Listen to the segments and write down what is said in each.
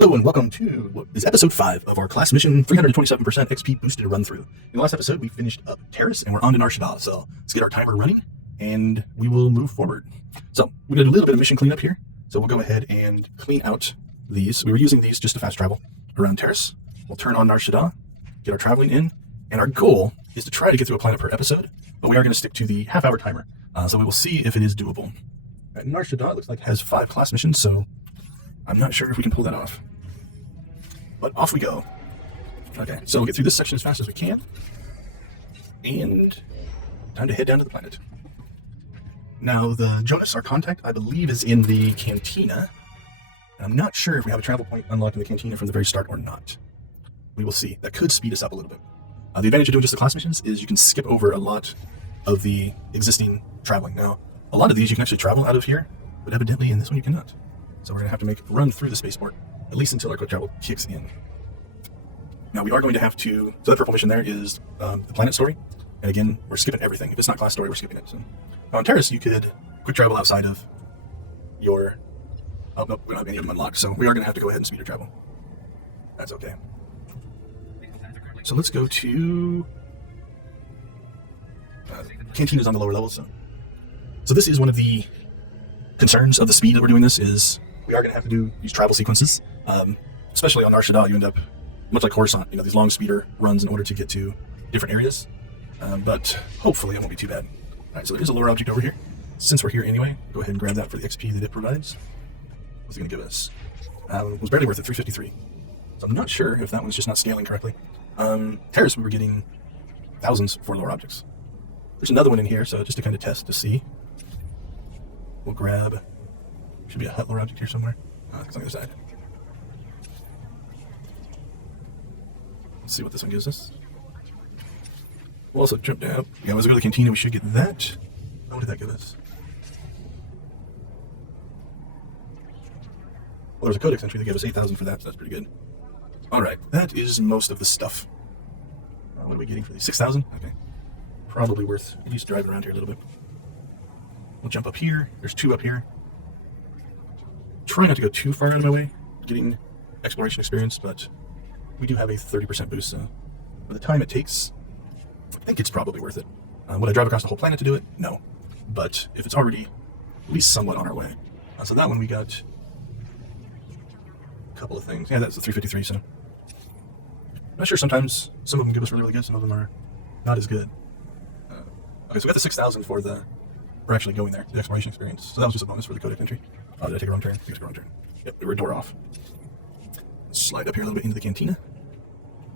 Hello and welcome to what is episode 5 of our class mission 327% XP boosted run through. In the last episode we finished up Terrace and we're on to SWTOR, so let's get our timer running and we will move forward. So we're going to do a little bit of mission cleanup here, so we'll go ahead and clean out these. We were using these just to fast travel around Terrace. We'll turn on SWTOR, get our traveling in, and our goal is to try to get through a planet per episode, but we are going to stick to the half-hour timer, so we will see if it is doable. And SWTOR looks like it has 5 class missions, so I'm not sure if we can pull that off. But off we go. Okay, so we'll get through this section as fast as we can. And time to head down to the planet. Now, the Jonas, our contact, I believe is in the cantina. And I'm not sure if we have a travel point unlocked in the cantina from the very start or not. We will see. That could speed us up a little bit. The advantage of doing just the class missions is you can skip over a lot of the existing traveling. Now, a lot of these you can actually travel out of here, but evidently in this one you cannot. So we're going to have to make a run through the spaceport, at least until our quick travel kicks in. Now we are going to have to, so the purple mission there is the planet story. And again, we're skipping everything. If it's not class story, we're skipping it. So on Terrace, you could quick travel outside of your, oh no, we don't have any of them unlocked. So we are going to have to go ahead and speed your travel. That's okay. So let's go to, Canteen is on the lower level. So this is one of the concerns of the speed that we're doing this is we are going to have to do these travel sequences, especially on SWTOR. You end up, much like Coruscant, these long speeder runs in order to get to different areas, but hopefully it won't be too bad. All right, so there is a lore object over here. Since we're here anyway, go ahead and grab that for the XP that it provides. What's it going to give us? It was barely worth it, 353. So I'm not sure if that one's just not scaling correctly. Terrace, we were getting thousands for lore objects. There's another one in here, so just to kind of test to see. We'll grab, should be a hut lore object here somewhere. It's on the other side. Let's see what this one gives us. We'll also jump down. Yeah, let's go to the cantina. We should get that. Oh, what did that give us? Well, there's a codex entry that gave us 8,000 for that, so that's pretty good. Alright, that is most of the stuff. What are we getting for these? 6,000? Okay. Probably worth at least driving around here a little bit. We'll jump up here. There's 2 up here. Try not to go too far out of my way, getting exploration experience, but we do have a 30% boost, so by the time it takes, I think it's probably worth it. Would I drive across the whole planet to do it? No. But if it's already at least somewhat on our way. So that one we got a couple of things. Yeah, that's the 353, so I'm not sure, sometimes some of them give us really, really good, some of them are not as good. Okay, so we got the 6,000 for the, we're actually going there, the exploration experience. So that was just a bonus for the codex entry. Oh, did I take a wrong turn? I think it's a wrong turn. Yep, we were a door off. Let's slide up here a little bit into the cantina.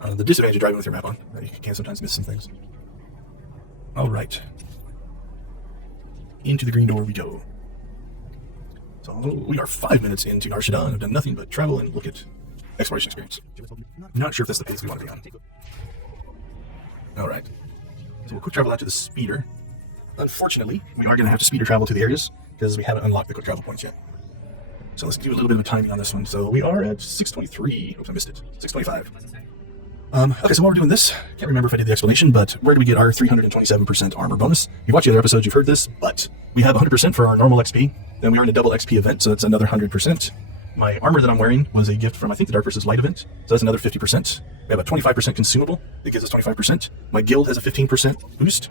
The disadvantage of driving with your map on, you can sometimes miss some things. All right. Into the green door we go. So we are 5 minutes into SWTOR and I've done nothing but travel and look at exploration experience. Not sure if that's the pace we want to be on. All right. So we'll quick travel out to the speeder. Unfortunately, we are going to have to speeder travel to the areas because we haven't unlocked the quick travel points yet. So let's do a little bit of a timing on this one. So we are at 6:23. Oops, I missed it. 6:25. Okay, so while we're doing this, can't remember if I did the explanation, but where do we get our 327% armor bonus? If you watch the other episodes, you've heard this, but we have 100% for our normal XP. Then we are in a double XP event, so that's another 100%. My armor that I'm wearing was a gift from, I think, the Dark vs. Light event, so that's another 50%. We have a 25% consumable that gives us 25%. My guild has a 15% boost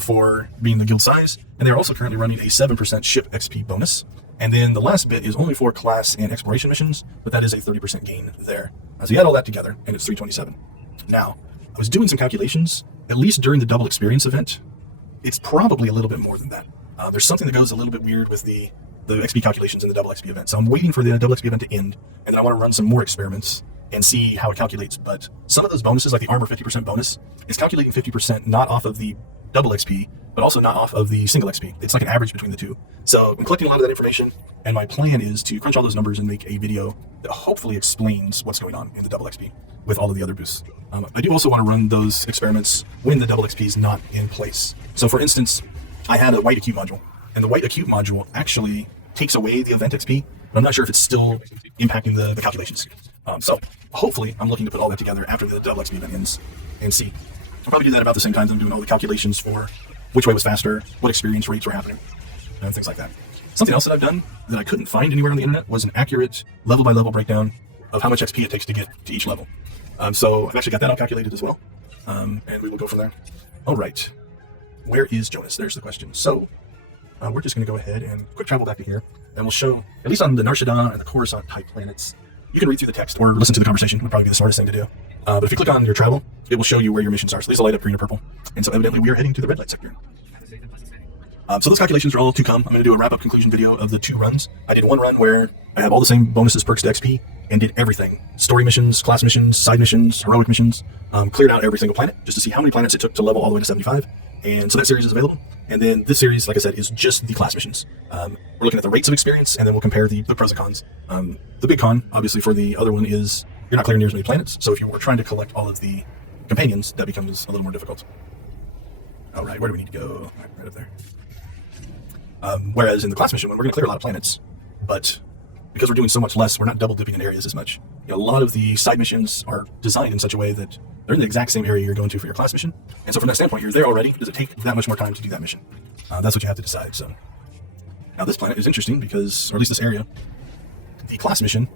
for being the guild size, and they're also currently running a 7% ship XP bonus. And then the last bit is only for class and exploration missions, but that is a 30% gain there. So you add all that together, and it's 327. Now, I was doing some calculations, at least during the double experience event, it's probably a little bit more than that. There's something that goes a little bit weird with the XP calculations in the double XP event. So I'm waiting for the double XP event to end, and then I want to run some more experiments and see how it calculates. But some of those bonuses, like the armor 50% bonus, is calculating 50% not off of the double XP, but also not off of the single XP. It's like an average between the two. So I'm collecting a lot of that information, and my plan is to crunch all those numbers and make a video that hopefully explains what's going on in the double XP with all of the other boosts. I do also want to run those experiments when the double XP is not in place. So for instance, I had a white acute module, and the white acute module actually takes away the event XP, but I'm not sure if it's still impacting the calculations. So hopefully I'm looking to put all that together after the double XP event ends and see. I'll probably do that about the same time that I'm doing all the calculations for which way was faster, what experience rates were happening, and things like that. Something else that I've done that I couldn't find anywhere on the internet was an accurate level-by-level breakdown of how much XP it takes to get to each level. So I've actually got that all calculated as well, and we will go from there. All right, where is Jonas? There's the question. So we're just going to go ahead and quick travel back to here, and we'll show, at least on the Nar Shaddaa and the Coruscant type planets, you can read through the text or listen to the conversation. Would probably be the smartest thing to do. But if you click on your travel, it will show you where your missions are. So these will light up green or purple. And so evidently we are heading to the red light sector. So those calculations are all to come. I'm going to do a wrap-up conclusion video of the 2 runs. I did one run where I have all the same bonuses, perks to XP, and did everything. Story missions, class missions, side missions, heroic missions. Cleared out every single planet just to see how many planets it took to level all the way to 75. And so that series is available. And then this series, like I said, is just the class missions. We're looking at the rates of experience, and then we'll compare the pros and cons. The big con, obviously, for the other one is you're not clearing near as many planets. So if you were trying to collect all of the companions, that becomes a little more difficult. All right, where do we need to go? Right up there. Whereas in the class mission one, we're going to clear a lot of planets, but because we're doing so much less, we're not double dipping in areas as much. A lot of the side missions are designed in such a way that they're in the exact same area you're going to for your class mission. And so from that standpoint, you're there already. Does it take that much more time to do that mission? That's what you have to decide. So now this planet is interesting because, or at least this area, the class mission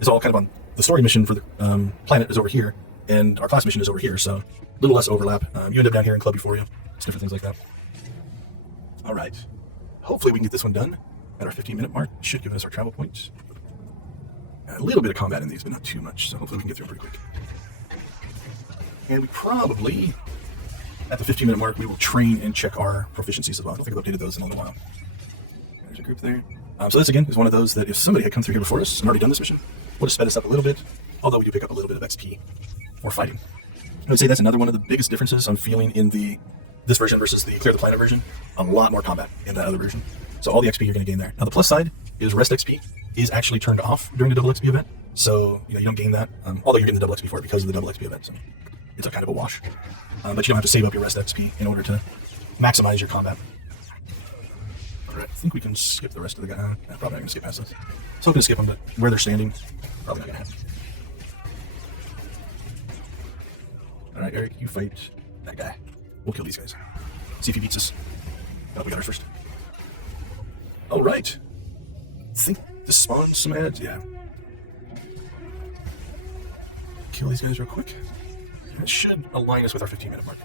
is all kind of on the story mission for the planet is over here, and our class mission is over here. So a little less overlap. You end up down here in Club Euphoria. It's different things like that. All right. Hopefully we can get this one done at our 15-minute mark. It should give us our travel points. A little bit of combat in these, but not too much. So hopefully we can get through them pretty quick. And we probably, at the 15-minute mark, we will train and check our proficiencies as well. I don't think I've updated those in a little while. There's a group there. So this, again, is one of those that if somebody had come through here before us and already done this mission, would have sped us up a little bit, although we do pick up a little bit of XP for fighting. I would say that's another one of the biggest differences I'm feeling in this version versus the Clear the Planet version. A lot more combat in that other version. So all the XP you're going to gain there. Now the plus side is rest XP is actually turned off during the double XP event. So you don't gain that, although you're getting the double XP for it because of the double XP event. So it's a kind of a wash. But you don't have to save up your rest XP in order to maximize your combat. Alright, I think we can skip the rest of the guy. Probably not going to skip past this. So I'm going to skip them, but where they're standing, probably not going to happen. Alright, Eric, you fight that guy. We'll kill these guys. See if he beats us. Oh, we got ours first. Alright. I think this spawns some ads. Yeah. Kill these guys real quick. It should align us with our 15-minute mark.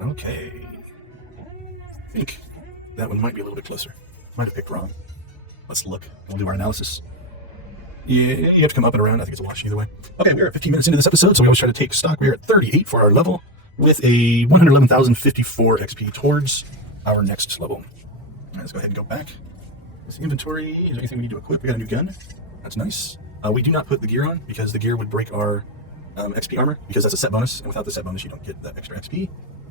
Okay. I think that one might be a little bit closer. Might have picked wrong. Let's look. We'll do our analysis. Yeah, you have to come up and around. I think it's a wash either way. Okay, we're at 15 minutes into this episode, so we always try to take stock. We're at 38 for our level, with a 111,054 XP towards our next level. All right, let's go ahead and go back. This inventory, is there anything we need to equip? We got a new gun. That's nice. We do not put the gear on because the gear would break our XP armor, because that's a set bonus, and without the set bonus you don't get that extra XP.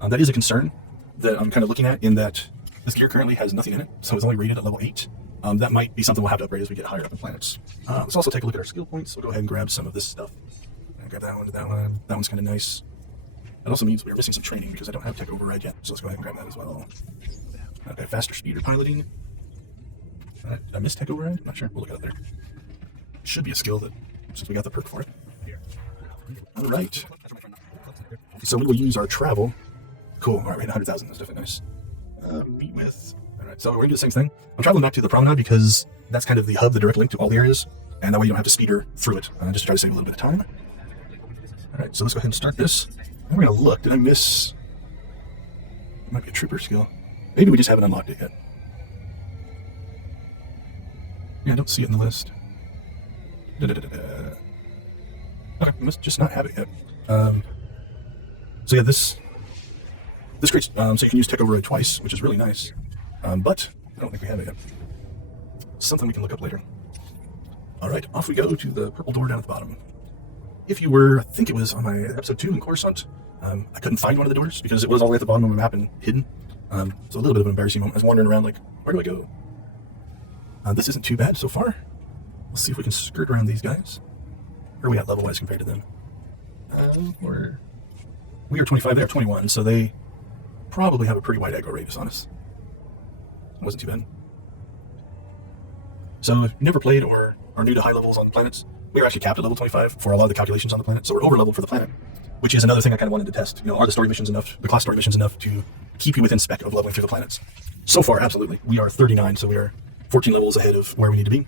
That is a concern that I'm kind of looking at, in that this gear currently has nothing in it, so it's only rated at level 8. That might be something we'll have to upgrade as we get higher up in planets. Let's also take a look at our skill points. We'll go ahead and grab some of this stuff. I'll grab that one, that one. That one's kind of nice. That also means we're missing some training because I don't have tech override yet, so let's go ahead and grab that as well. Okay, faster speeder piloting. Did I miss tech override? I'm not sure. We'll look at it there. Should be a skill that, since we got the perk for it. All right. So we will use our travel. Cool. All right, we had 100,000. That's definitely nice. Meet with. All right, so we're going to do the same thing. I'm traveling back to the promenade because that's kind of the hub, the direct link to all the areas, and that way you don't have to speeder through it. Just to try to save a little bit of time. All right, so let's go ahead and start this. And we're going to look. Did I miss? It might be a trooper skill. Maybe we just haven't unlocked it yet. Yeah, I don't see it in the list. Okay, we must just not have it yet. So yeah, this creates, so you can use tech override twice, which is really nice. But I don't think we have it yet. Something we can look up later. All right, off we go to the purple door down at the bottom. If you were, I think it was on my episode 2 in Coruscant, I couldn't find one of the doors because it was all the way at the bottom of my map and hidden. So a little bit of an embarrassing moment. I was wandering around like, where do I go? This isn't too bad so far. Let's see if we can skirt around these guys. Where are we at level-wise compared to them? We are 25, they are 21, so they probably have a pretty wide aggro radius on us. It wasn't too bad. So if you've never played or are new to high levels on planets, we are actually capped at level 25 for a lot of the calculations on the planet, so we're over leveled for the planet, which is another thing I kind of wanted to test. Are the story missions enough, the class story missions enough to keep you within spec of leveling through the planets? So far, absolutely. We are 39, so we are 14 levels ahead of where we need to be.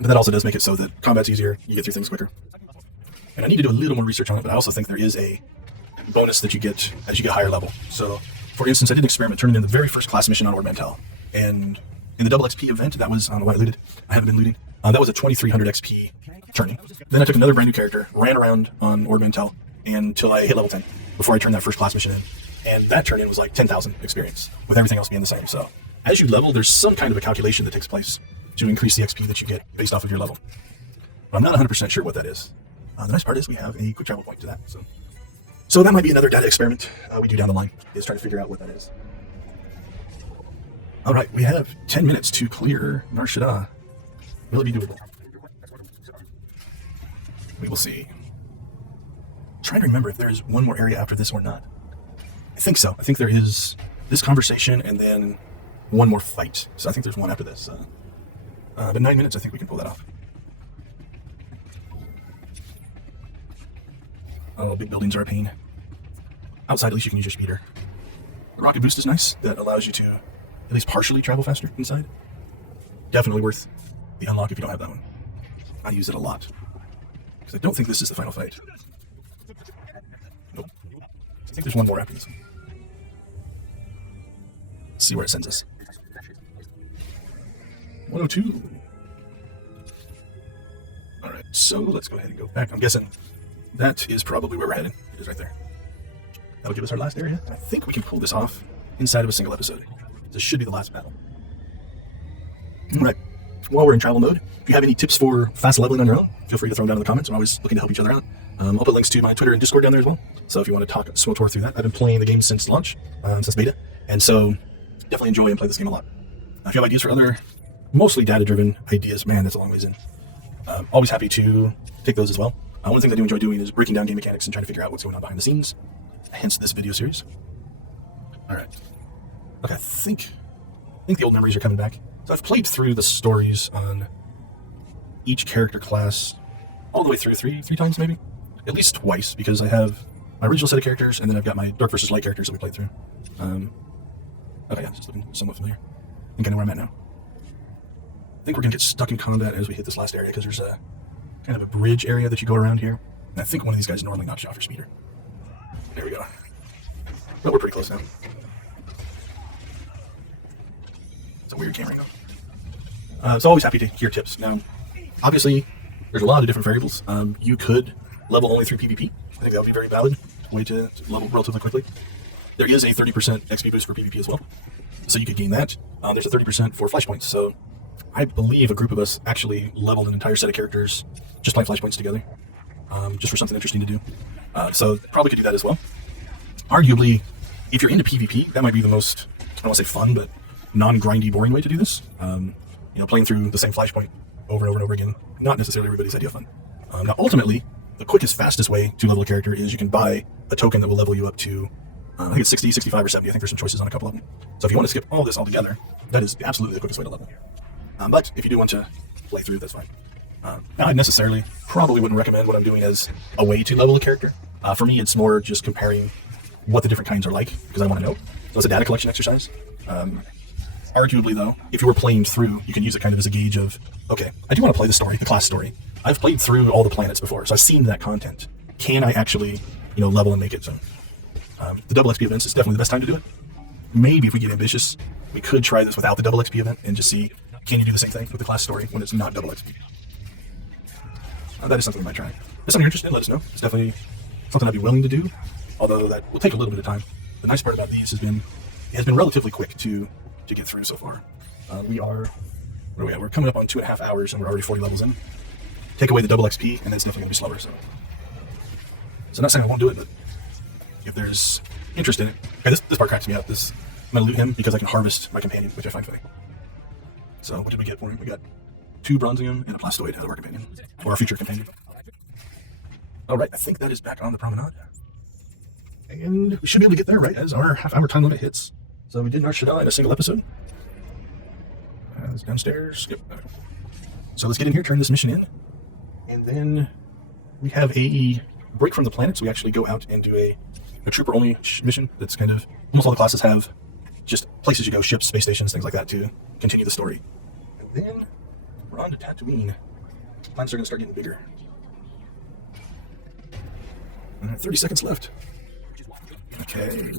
But that also does make it so that combat's easier, you get through things quicker. And I need to do a little more research on it, but I also think there is a bonus that you get as you get higher level. So, for instance, I did an experiment turning in the very first class mission on Ord Mantell. And in the double XP event, that was, I don't know why I looted, I haven't been looting, that was a 2300 XP turning. Then I took another brand new character, ran around on Ord Mantell until I hit level 10, before I turned that first class mission in. And that turn in was like 10,000 experience, with everything else being the same. So, as you level, there's some kind of a calculation that takes place to increase the XP that you get based off of your level. But I'm not 100% sure what that is. The nice part is we have a quick travel point to that. So that might be another data experiment we do down the line, is trying to figure out what that is. All right, we have 10 minutes to clear Nar Shaddaa. Will it be doable? We will see. I'm trying to remember if there's one more area after this or not. I think so. I think there is this conversation and then one more fight. So I think there's one after this. But 9 minutes, I think we can pull that off. Oh, big buildings are a pain. Outside, at least you can use your speeder. The rocket boost is nice. That allows you to at least partially travel faster inside. Definitely worth the unlock if you don't have that one. I use it a lot. Because I don't think this is the final fight. Nope. I think there's one more after this one. Let's see where it sends us. 102. Alright, so let's go ahead and go back. I'm guessing that is probably where we're headed. It is right there. That'll give us our last area. I think we can pull this off inside of a single episode. This should be the last battle. Alright, while we're in travel mode, if you have any tips for fast leveling on your own, feel free to throw them down in the comments. I'm always looking to help each other out. I'll put links to my Twitter and Discord down there as well. So if you want to talk SWTOR through that, I've been playing the game since launch, since beta. And so definitely enjoy and play this game a lot. If you have ideas for other mostly data-driven ideas, man, that's a long ways in. Always happy to take those as well. One of the things I do enjoy doing is breaking down game mechanics and trying to figure out what's going on behind the scenes. Hence this video series. Alright. Okay, I think the old memories are coming back. So I've played through the stories on each character class all the way through three times maybe. At least twice, because I have my original set of characters and then I've got my Dark vs. Light characters that we played through. Okay, yeah, just looking somewhat familiar. I think I know where I'm at now. I think we're going to get stuck in combat as we hit this last area, because there's a kind of a bridge area that you go around here. And I think one of these guys normally knocks you off your speeder. There we go. But we're pretty close now. It's a weird camera angle. So always happy to hear tips. Now, obviously, there's a lot of different variables. You could level only through PvP. I think that would be a very valid way to level relatively quickly. There is a 30% XP boost for PvP as well. So you could gain that. There's a 30% for flashpoints. So I believe a group of us actually leveled an entire set of characters just playing flashpoints together. Just for something interesting to do. So probably could do that as well. Arguably, if you're into PvP, that might be the most, I don't want to say fun, but non-grindy, boring way to do this. Playing through the same flashpoint over and over and over again, not necessarily everybody's idea of fun. Now, ultimately, the quickest, fastest way to level a character is you can buy a token that will level you up to, I think it's 60, 65, or 70. I think there's some choices on a couple of them. So if you want to skip all this altogether, that is absolutely the quickest way to level. But if you do want to play through, that's fine. Now, I necessarily probably wouldn't recommend what I'm doing as a way to level a character. For me, it's more just comparing what the different kinds are like, because I want to know. So it's a data collection exercise. Arguably, though, if you were playing through, you can use it kind of as a gauge of, okay, I do want to play the story, the class story. I've played through all the planets before, so I've seen that content. Can I actually, level and make it? So the double XP events is definitely the best time to do it. Maybe if we get ambitious, we could try this without the double XP event and just see, can you do the same thing with the class story when it's not double XP? That is something we might try. If it's something you're interested in, let us know. It's definitely something I'd be willing to do, although that will take a little bit of time. The nice part about these has been relatively quick to get through so far. We're coming up on 2.5 hours and we're already 40 levels in. Take away the double XP and it's definitely going to be slower. So not saying I won't do it, but if there's interest in it. Okay, this part cracks me up. I'm going to loot him because I can harvest my companion, which I find funny. So what did we get for him? We got 2 bronzium and a plastoid as our companion, or our future companion. Alright, I think that is back on the promenade. And we should be able to get there right as our half-hour time limit hits. So we did Nar Shaddaa in a single episode. It's downstairs. Yep. So let's get in here, turn this mission in. And then we have a break from the planets. We actually go out and do a trooper-only mission that's kind of, almost all the classes have just places you go, ships, space stations, things like that, to continue the story. then we're on to Tatooine. Planets are going to start getting bigger. 30 seconds left. Okay.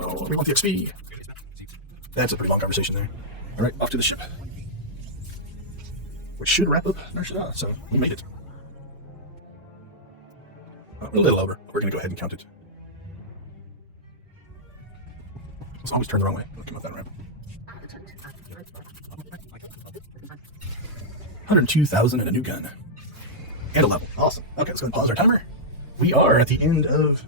Oh, we want the XP. That's a pretty long conversation there. All right, off to the ship. Which should wrap up Nar Shaddaa, so we made it. A little over. We're going to go ahead and count it. Let's always turn the wrong way. Look at that ramp. 102,000 and a new gun. And a level. Awesome. Okay, let's go ahead and pause our timer. We are at the end of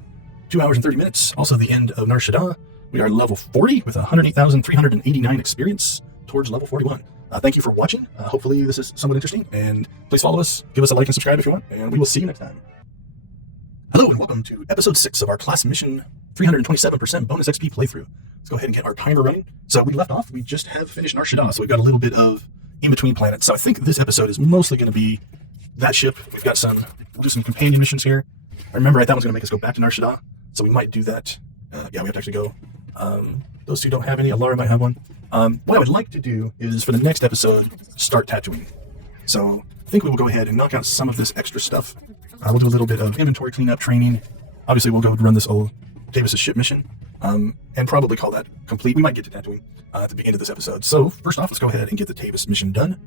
2 hours and 30 minutes. Also the end of Nar Shaddaa. We are level 40 with 108,389 experience towards level 41. Thank you for watching. Hopefully this is somewhat interesting. And please follow us. Give us a like and subscribe if you want. And we will see you next time. Hello and welcome to episode 6 of our class mission 327% bonus XP playthrough. Let's go ahead and get our timer running. So we left off. We just have finished Nar Shaddaa. So we've got a little bit of in-between planets. So I think this episode is mostly going to be that ship. We've got we'll do some companion missions here. I remember that one's going to make us go back to Nar Shaddaa. So we might do that. Yeah, we have to actually go. Those two don't have any. Alara might have one. What I would like to do is for the next episode, start Tatooine. So I think we will go ahead and knock out some of this extra stuff. We'll do a little bit of inventory cleanup training. Obviously, we'll go run this old Davis's ship mission, and probably call that complete. We might get to Tatooine at the beginning of this episद. So first off, let's go ahead and get the Davis mission done,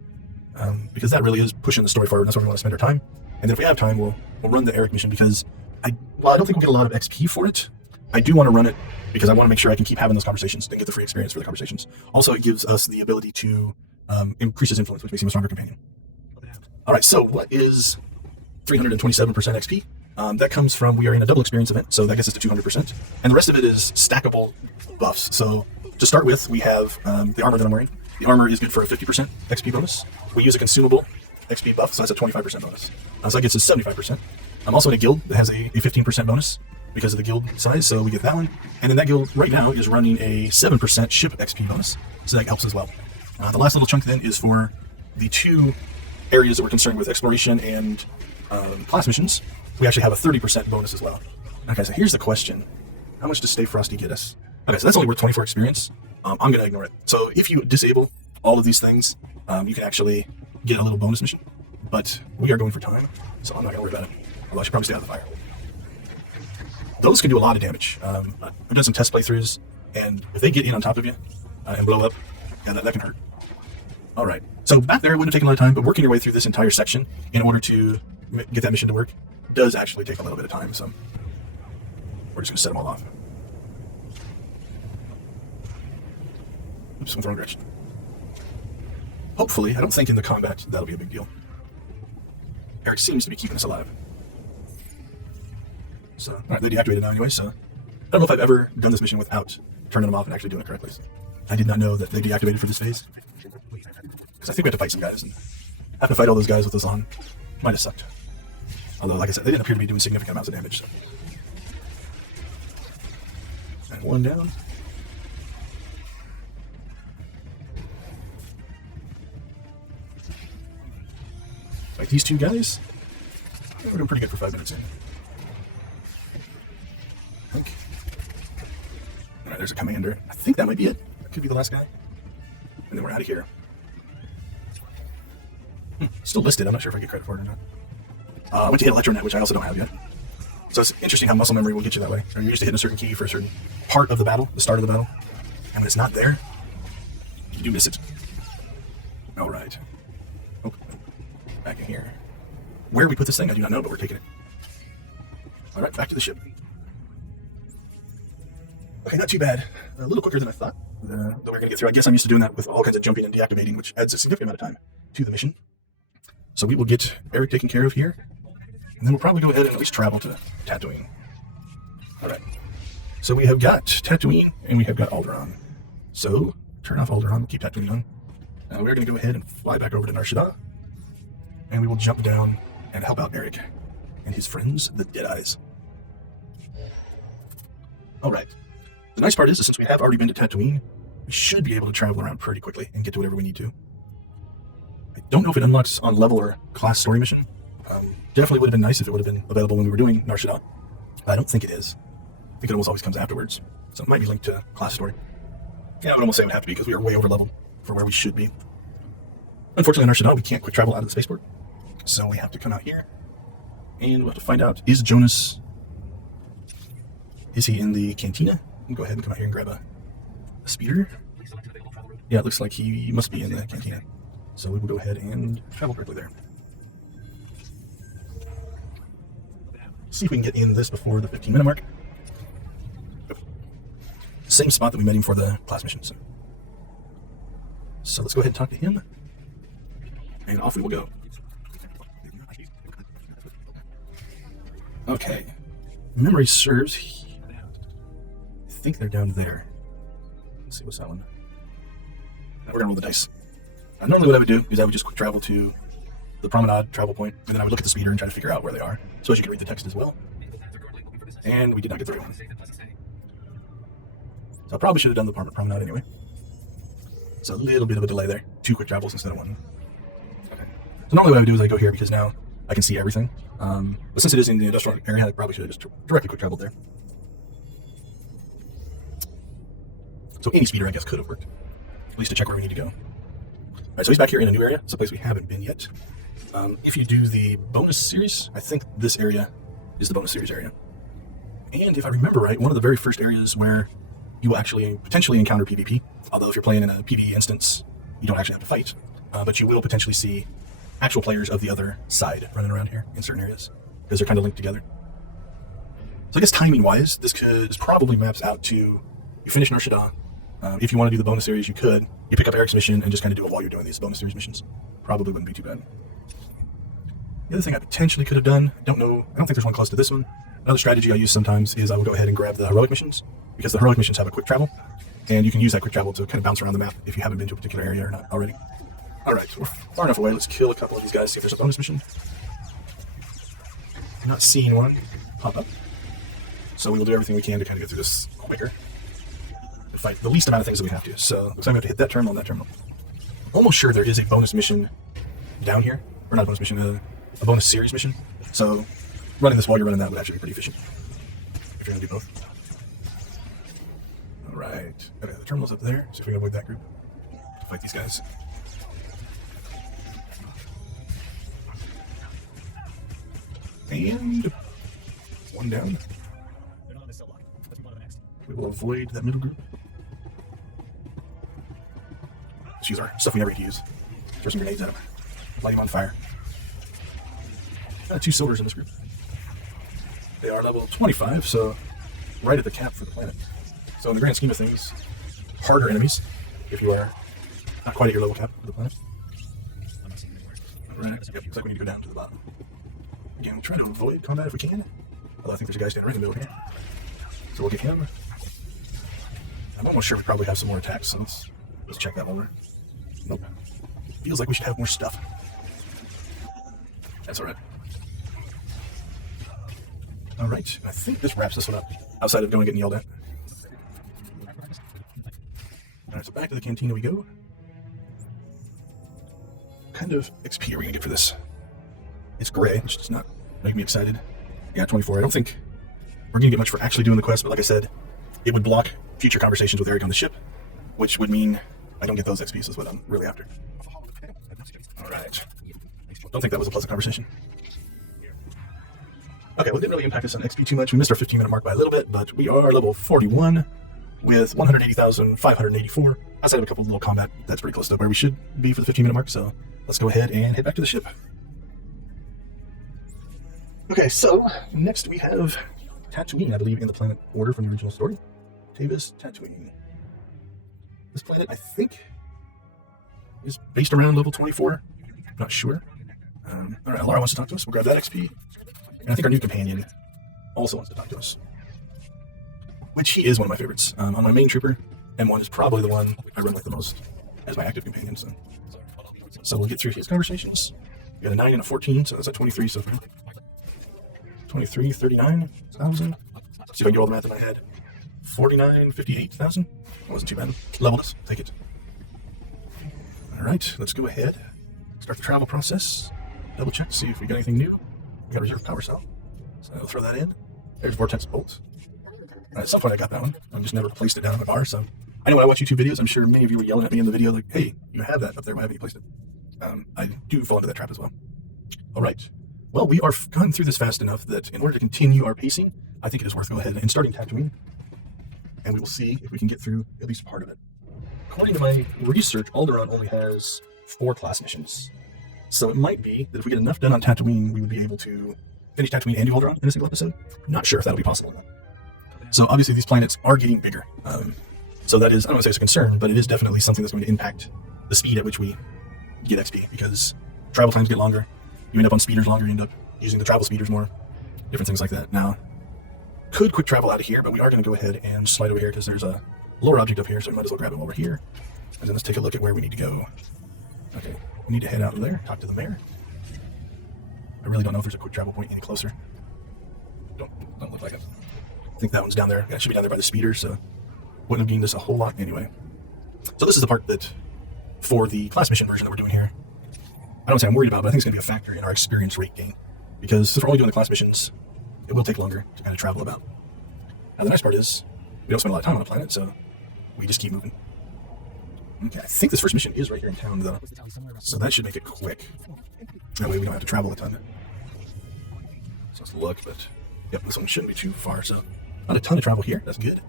because that really is pushing the story forward. That's where we want to spend our time. And then if we have time, we'll run the Eric mission because I don't think we'll get a lot of XP for it. I do want to run it because I want to make sure I can keep having those conversations and get the free experience for the conversations. Also, it gives us the ability to increase his influence, which makes him a stronger companion. All right, so what is 327% XP? That comes from we are in a double experience event, so that gets us to 200%. And the rest of it is stackable buffs. So to start with, we have the armor that I'm wearing. The armor is good for a 50% XP bonus. We use a consumable XP buff, so that's a 25% bonus. So that gets us 75%. I'm also in a guild that has a 15% bonus because of the guild size, so we get that one. And then that guild right now is running a 7% ship XP bonus, so that helps as well. The last little chunk then is for the two areas that we're concerned with, exploration and class missions. We actually have a 30% bonus as well. Okay, so here's the question. How much does Stay Frosty get us? Okay, so that's only worth 24 experience. I'm going to ignore it. So if you disable all of these things, you can actually get a little bonus mission. But we are going for time, so I'm not going to worry about it. Although I should probably stay out of the fire. Those can do a lot of damage. I've done some test playthroughs, and if they get in on top of you and blow up, yeah, that can hurt. All right, so back there it wouldn't have taken a lot of time, but working your way through this entire section in order to get that mission to work does actually take a little bit of time, so we're just going to set them all off. Oops, I'm throwing direction. Hopefully, I don't think in the combat that'll be a big deal. Eric seems to be keeping us alive. So, alright, they deactivated now anyway, so I don't know if I've ever done this mission without turning them off and actually doing it correctly. So I did not know that they deactivated for this phase. Because I think we had to fight some guys, and have to fight all those guys with those on. Might have sucked. Although, like I said, they didn't appear to be doing significant amounts of damage. So. And one down. Like these two guys, we're doing pretty good for 5 minutes in. I think. Alright, there's a commander. I think that might be it. That could be the last guy. And then we're out of here. Still listed. I'm not sure if I get credit for it or not. I went to hit Electronet, which I also don't have yet. So it's interesting how muscle memory will get you that way. You're used to hitting a certain key for a certain part of the battle, the start of the battle. And when it's not there, you do miss it. Alright. Oh, back in here. Where we put this thing, I do not know, but we're taking it. Alright, back to the ship. Okay, not too bad. A little quicker than I thought that we were going to get through. I guess I'm used to doing that with all kinds of jumping and deactivating, which adds a significant amount of time to the mission. So we will get Eric taken care of here, and then we'll probably go ahead and at least travel to Tatooine. Alright. So we have got Tatooine, and we have got Alderaan. So, turn off Alderaan, we'll keep Tatooine on. We're going to go ahead and fly back over to Nar Shaddaa, and we will jump down and help out Eric and his friends, the Deadeyes. Alright. The nice part is that since we have already been to Tatooine, we should be able to travel around pretty quickly and get to whatever we need to. I don't know if it unlocks on level or class story mission. Definitely would have been nice if it would have been available when we were doing Nar Shaddaa. I don't think it is. I think it almost always comes afterwards. So it might be linked to class story. Yeah, I would almost say it would have to be because we are way over leveled for where we should be. Unfortunately, on our Shadon, we can't quick travel out of the spaceport. So we have to come out here. And we'll have to find out, is Jonas, is he in the cantina? We'll go ahead and come out here and grab a speeder. Yeah, it looks like he must be in the cantina. So we will go ahead and travel quickly there. See if we can get in this before the 15-minute mark. Same spot that we met him for the class mission. So let's go ahead and talk to him. And off we will go. Okay. Memory serves. I think they're down there. Let's see, what's that one? We're gonna roll the dice. Normally what I would do is I would just quick travel to the promenade travel point, and then I would look at the speeder and try to figure out where they are, so as you can read the text as well. And we did not get through. So I probably should have done the promenade anyway. So a little bit of a delay there. 2 quick travels instead of 1. Okay. So normally what I would do is I go here because now I can see everything. But since it is in the industrial area, I probably should have just directly quick traveled there. So any speeder, I guess, could have worked. At least to check where we need to go. Alright, so he's back here in a new area. It's a place we haven't been yet. If you do the bonus series, I think this area is the bonus series area. And if I remember right, one of the very first areas where you will actually potentially encounter PvP, although if you're playing in a PvE instance, you don't actually have to fight, but you will potentially see actual players of the other side running around here in certain areas, because they're kind of linked together. So I guess timing-wise, this probably maps out to, you finish Nar Shaddaa. If you want to do the bonus series, you could. You pick up Eric's mission and just kind of do it while you're doing these bonus series missions. Probably wouldn't be too bad. The other thing I potentially could have done, I don't think there's one close to this one. Another strategy I use sometimes is I will go ahead and grab the heroic missions, because the heroic missions have a quick travel, and you can use that quick travel to kind of bounce around the map if you haven't been to a particular area or not already. Alright, we're far enough away. Let's kill a couple of these guys, see if there's a bonus mission. I'm not seeing one pop up. So we will do everything we can to kind of get through this quicker. To fight the least amount of things that we have to. So looks like I'm going to hit that terminal and that terminal. Almost sure there is a bonus mission down here. Or not a bonus mission, a bonus series mission. So running this while you're running that would actually be pretty efficient. If you're going to do both. Alright. Okay, the terminal's up there. See if we can avoid that group. To fight these guys. And one down. We will avoid that middle group. Let's use our stuff we never use. Throw some grenades at them. Light them on fire. 2 soldiers in this group. They are level 25, so right at the cap for the planet. So in the grand scheme of things, harder enemies if you are not quite at your level cap for the planet. Right. Yep, looks like we need to go down to the bottom. Again, we'll try to avoid combat if we can. Although I think there's a guy standing right in the middle here. So we'll get him. I'm almost sure we probably have some more attacks, so let's check that over. Nope. Feels like we should have more stuff. That's alright. Alright, I think this wraps this one up, outside of going and getting yelled at. Alright, so back to the cantina we go. What kind of XP are we going to get for this? It's gray, which does not make me excited. Yeah, 24. I don't think we're going to get much for actually doing the quest, but like I said, it would block future conversations with Eric on the ship, which would mean I don't get those XPs, is what I'm really after. Alright. Don't think that was a pleasant conversation. Okay, well, it didn't really impact us on XP too much. We missed our 15-minute mark by a little bit, but we are level 41 with 180,584. Outside of a couple of little combat, that's pretty close to where we should be for the 15-minute mark, so let's go ahead and head back to the ship. Okay, so next we have Tatooine, I believe, in the planet order from the original story. Tavis, Tatooine. This planet, I think, is based around level 24. I'm not sure. Alright, Laura wants to talk to us. We'll grab that XP. And I think our new companion also wants to talk to us. Which he is one of my favorites. On my main trooper, M1 is probably the one I run with the most as my active companion. So we'll get through his conversations. We got a 9 and a 14, so that's a 23 so far. 23, 39,000. See if I can do all the math in my head. 49, 58,000. Wasn't too bad. Leveled us. Take it. Alright, let's go ahead. Start the travel process. Double check to see if we got anything new. We got a reserve power cell. So I'll throw that in. There's Vortex Bolt. At some point I got that one. I just never placed it down on the bar, so I know when I watch YouTube videos, I'm sure many of you were yelling at me in the video like, hey, you have that up there, why haven't you placed it? I do fall into that trap as well. All right. Well, we are gone through this fast enough that in order to continue our pacing, I think it is worth going ahead and starting Tatooine, and we will see if we can get through at least part of it. According to my research, Alderaan only has 4 class missions. So it might be that if we get enough done on Tatooine, we would be able to finish Tatooine and do Alderaan in a single episode. I'm not sure if that'll be possible or not. So obviously these planets are getting bigger. So that is, I don't want to say it's a concern, but it is definitely something that's going to impact the speed at which we get XP, because travel times get longer. You end up on speeders longer, you end up using the travel speeders more, different things like that. Now, could quick travel out of here, but we are going to go ahead and slide over here because there's a lore object up here, so we might as well grab him over here. And then let's take a look at where we need to go. Okay, we need to head out there, talk to the mayor. I really don't know if there's a quick travel point any closer. Don't look like it. I think that one's down there. It should be down there by the speeder, so wouldn't have gained us a whole lot anyway. So this is the part that, for the class mission version that we're doing here, I don't say I'm worried about, but I think it's going to be a factor in our experience rate gain. Because since we're only doing the class missions, it will take longer to kind of travel about. Now the nice part is, we don't spend a lot of time on the planet, so we just keep moving. Okay, I think this first mission is right here in town, though. So that should make it quick. That way we don't have to travel a ton. So let's look, but yep, this one shouldn't be too far, so not a ton of travel here. That's good.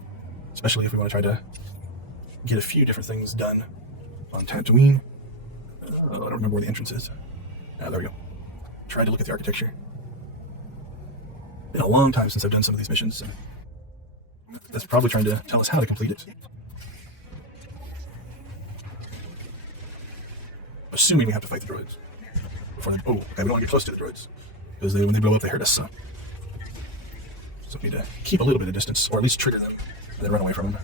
Especially if we want to try to get a few different things done on Tatooine. I don't remember where the entrance is. Ah, there we go. Try to look at the architecture. Been a long time since I've done some of these missions, so that's probably trying to tell us how to complete it. Assuming we have to fight the droids. Before they, okay, we don't want to get close to the droids, because when they blow up, they hurt us, so we need to keep a little bit of distance, or at least trigger them, and then run away from them.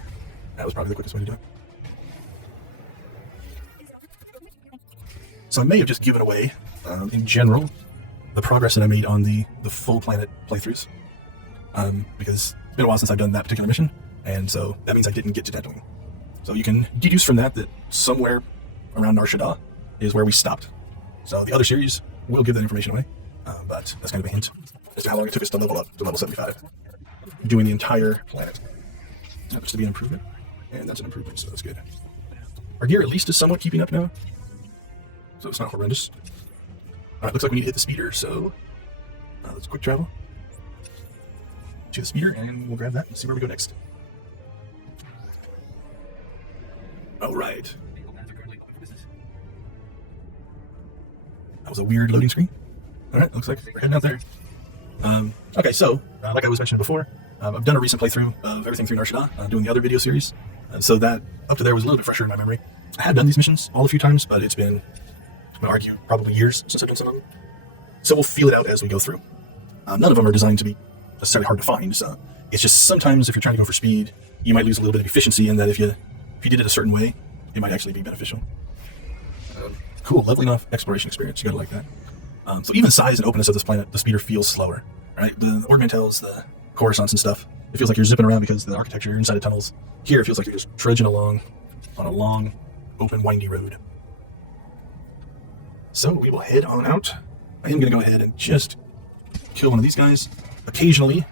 That was probably the quickest way to do it. So I may have just given away, in general, the progress that I made on the full planet playthroughs, because it's been a while since I've done that particular mission, and so that means I didn't get to Tatooine. So you can deduce from that somewhere around Nar Shaddaa is where we stopped. So the other series will give that information away, but that's kind of a hint as to how long it took us to level up to level 75, doing the entire planet. That looks to be an improvement, and that's an improvement, so that's good. Our gear at least is somewhat keeping up now, so it's not horrendous. Alright, looks like we need to hit the speeder, so let's quick travel to the speeder, and we'll grab that and see where we go next. Alright. That was a weird loading screen. Alright, looks like we're heading out there. Okay, so, like I was mentioning before, I've done a recent playthrough of everything through Nar Shaddaa, doing the other video series, so that up to there was a little bit fresher in my memory. I had done these missions all a few times, but it's been, I would argue, probably years since I've done some of them. So we'll feel it out as we go through. None of them are designed to be necessarily hard to find, so it's just sometimes if you're trying to go for speed, you might lose a little bit of efficiency, and that if you did it a certain way, it might actually be beneficial. Cool, leveling off exploration experience, you gotta like that. So even the size and openness of this planet, the speeder feels slower, right? The Ord Mantel's, the Coruscants and stuff, it feels like you're zipping around because of the architecture inside the tunnels. Here it feels like you're just trudging along on a long, open, windy road. So we will head on out. I am going to go ahead and just kill one of these guys. Occasionally,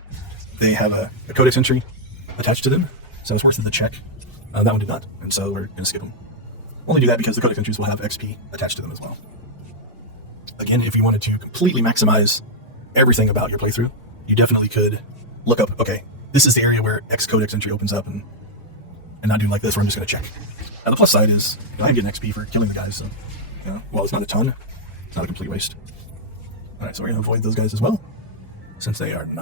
they have a codex entry attached to them, so it's worth the check. That one did not, and so we're going to skip them. Only do that because the codex entries will have XP attached to them as well. Again, if you wanted to completely maximize everything about your playthrough, you definitely could look up, okay, this is the area where X codex entry opens up, and not do like this where I'm just going to check. Now the plus side is, I'm getting XP for killing the guys, so while it's not a ton, it's not a complete waste. Alright, so we're going to avoid those guys as well, since they haven't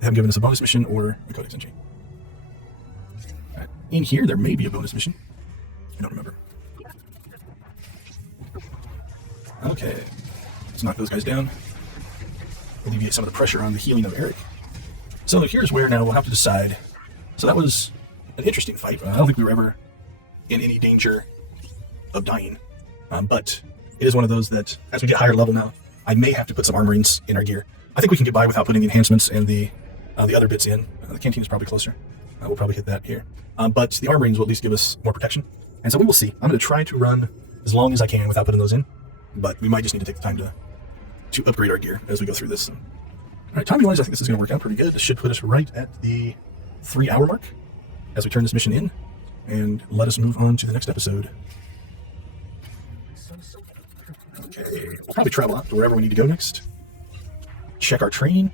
given us a bonus mission or a codex entry. Alright, in here there may be a bonus mission. I don't remember. Okay, let's knock those guys down. Alleviate some of the pressure on the healing of Eric. So here's where now we'll have to decide. So that was an interesting fight. I don't think we were ever in any danger of dying. But it is one of those that, as we get higher level now, I may have to put some armorings in our gear. I think we can get by without putting the enhancements and the other bits in. The canteen is probably closer. We'll probably hit that here. But the armorings will at least give us more protection. And so we will see. I'm going to try to run as long as I can without putting those in. But we might just need to take the time to upgrade our gear as we go through this. All right, timing-wise, I think this is going to work out pretty good. This should put us right at the 3-hour mark as we turn this mission in and let us move on to the next episode. Okay, we'll probably travel out to wherever we need to go next. Check our training.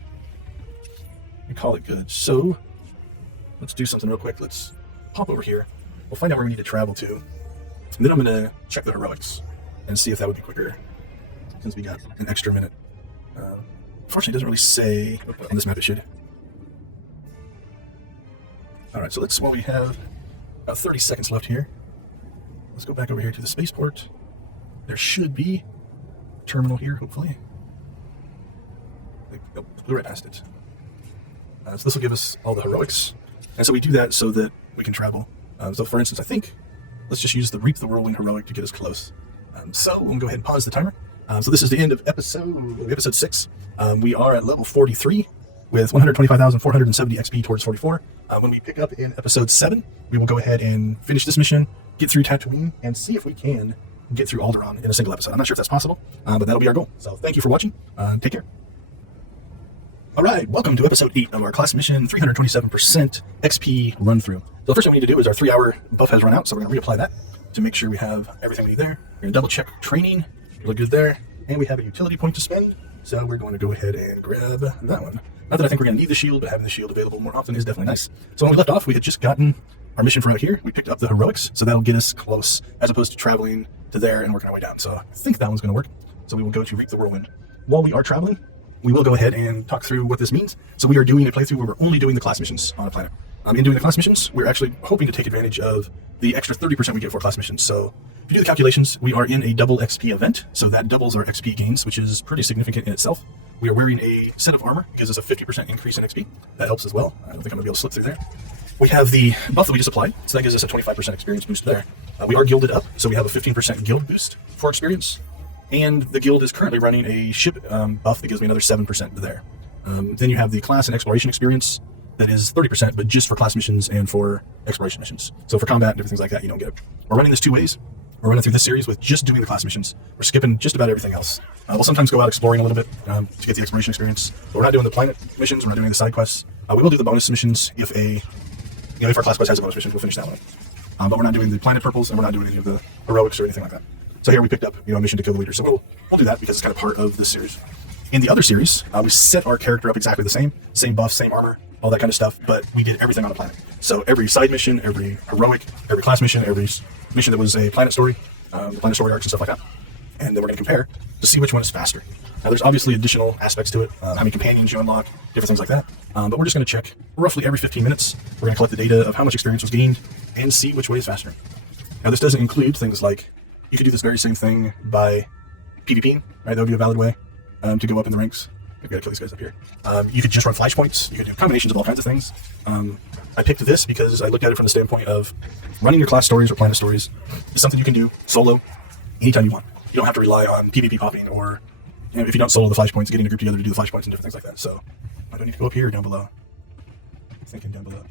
And call it good. So, let's do something real quick. Let's pop over here. We'll find out where we need to travel to. And then I'm going to check the heroics and see if that would be quicker, since we got an extra minute. Unfortunately, it doesn't really say. On this map it should. Alright, so let's, well, we have about 30 seconds left here. Let's go back over here to the spaceport. There should be a terminal here, hopefully. Oh, flew right past it. So this will give us all the heroics. And so we do that so that we can travel. So for instance, I think, let's just use the Reap the Whirlwind heroic to get us close. So we'll go ahead and pause the timer. So this is the end of episode 6. We are at level 43 with 125,470 XP towards 44. When we pick up in episode 7, we will go ahead and finish this mission, get through Tatooine, and see if we can get through Alderaan in a single episode. I'm not sure if that's possible, but that'll be our goal. So thank you for watching. Take care. Alright, welcome to episode 8 of our class mission 327% XP run through. So the first thing we need to do is our 3-hour buff has run out, so we're going to reapply that to make sure we have everything we need there. We're going to double check training, look good there, and we have a utility point to spend, so we're going to go ahead and grab that one. Not that I think we're going to need the shield, but having the shield available more often is definitely nice. So when we left off, we had just gotten our mission from out here. We picked up the heroics, so that'll get us close, as opposed to traveling to there and working our way down. So I think that one's going to work. So we will go to Reap the Whirlwind. While we are traveling, we will go ahead and talk through what this means. So we are doing a playthrough where we're only doing the class missions on a planet. In doing the class missions, we're actually hoping to take advantage of the extra 30% we get for class missions. So if you do the calculations, we are in a double XP event, so that doubles our XP gains, which is pretty significant in itself. We are wearing a set of armor, gives us a 50% increase in XP. That helps as well. I don't think I'm going to be able to slip through there. We have the buff that we just applied, so that gives us a 25% experience boost there. We are gilded up, so we have a 15% guild boost for experience. And the guild is currently running a ship buff that gives me another 7% there. Then you have the class and exploration experience that is 30%, but just for class missions and for exploration missions. So for combat and different things like that, you don't get it. We're running this 2 ways. We're running through this series with just doing the class missions. We're skipping just about everything else. We'll sometimes go out exploring a little bit to get the exploration experience, but we're not doing the planet missions, we're not doing the side quests. We will do the bonus missions if if our class quest has a bonus mission, we'll finish that one. But we're not doing the planet purples, and we're not doing any of the heroics or anything like that. So here we picked up, a mission to kill the leader. So we'll do that because it's kind of part of this series. In the other series, we set our character up exactly the same buff, same armor, all that kind of stuff, but we did everything on the planet. So every side mission, every heroic, every class mission, every mission that was a planet story, the planet story arcs and stuff like that. And then we're going to compare to see which one is faster. Now there's obviously additional aspects to it, how many companions you unlock, different things like that. But we're just going to check roughly every 15 minutes. We're going to collect the data of how much experience was gained and see which way is faster. Now this doesn't include things like you could do this very same thing by PvPing, right? That would be a valid way to go up in the ranks. I've got to kill these guys up here. You could just run flashpoints. You could do combinations of all kinds of things. I picked this because I looked at it from the standpoint of running your class stories or planet stories is something you can do solo anytime you want. You don't have to rely on PvP popping or if you don't solo the flashpoints, getting a group together to do the flashpoints and different things like that. So I don't need to go up here or down below. I'm thinking down below.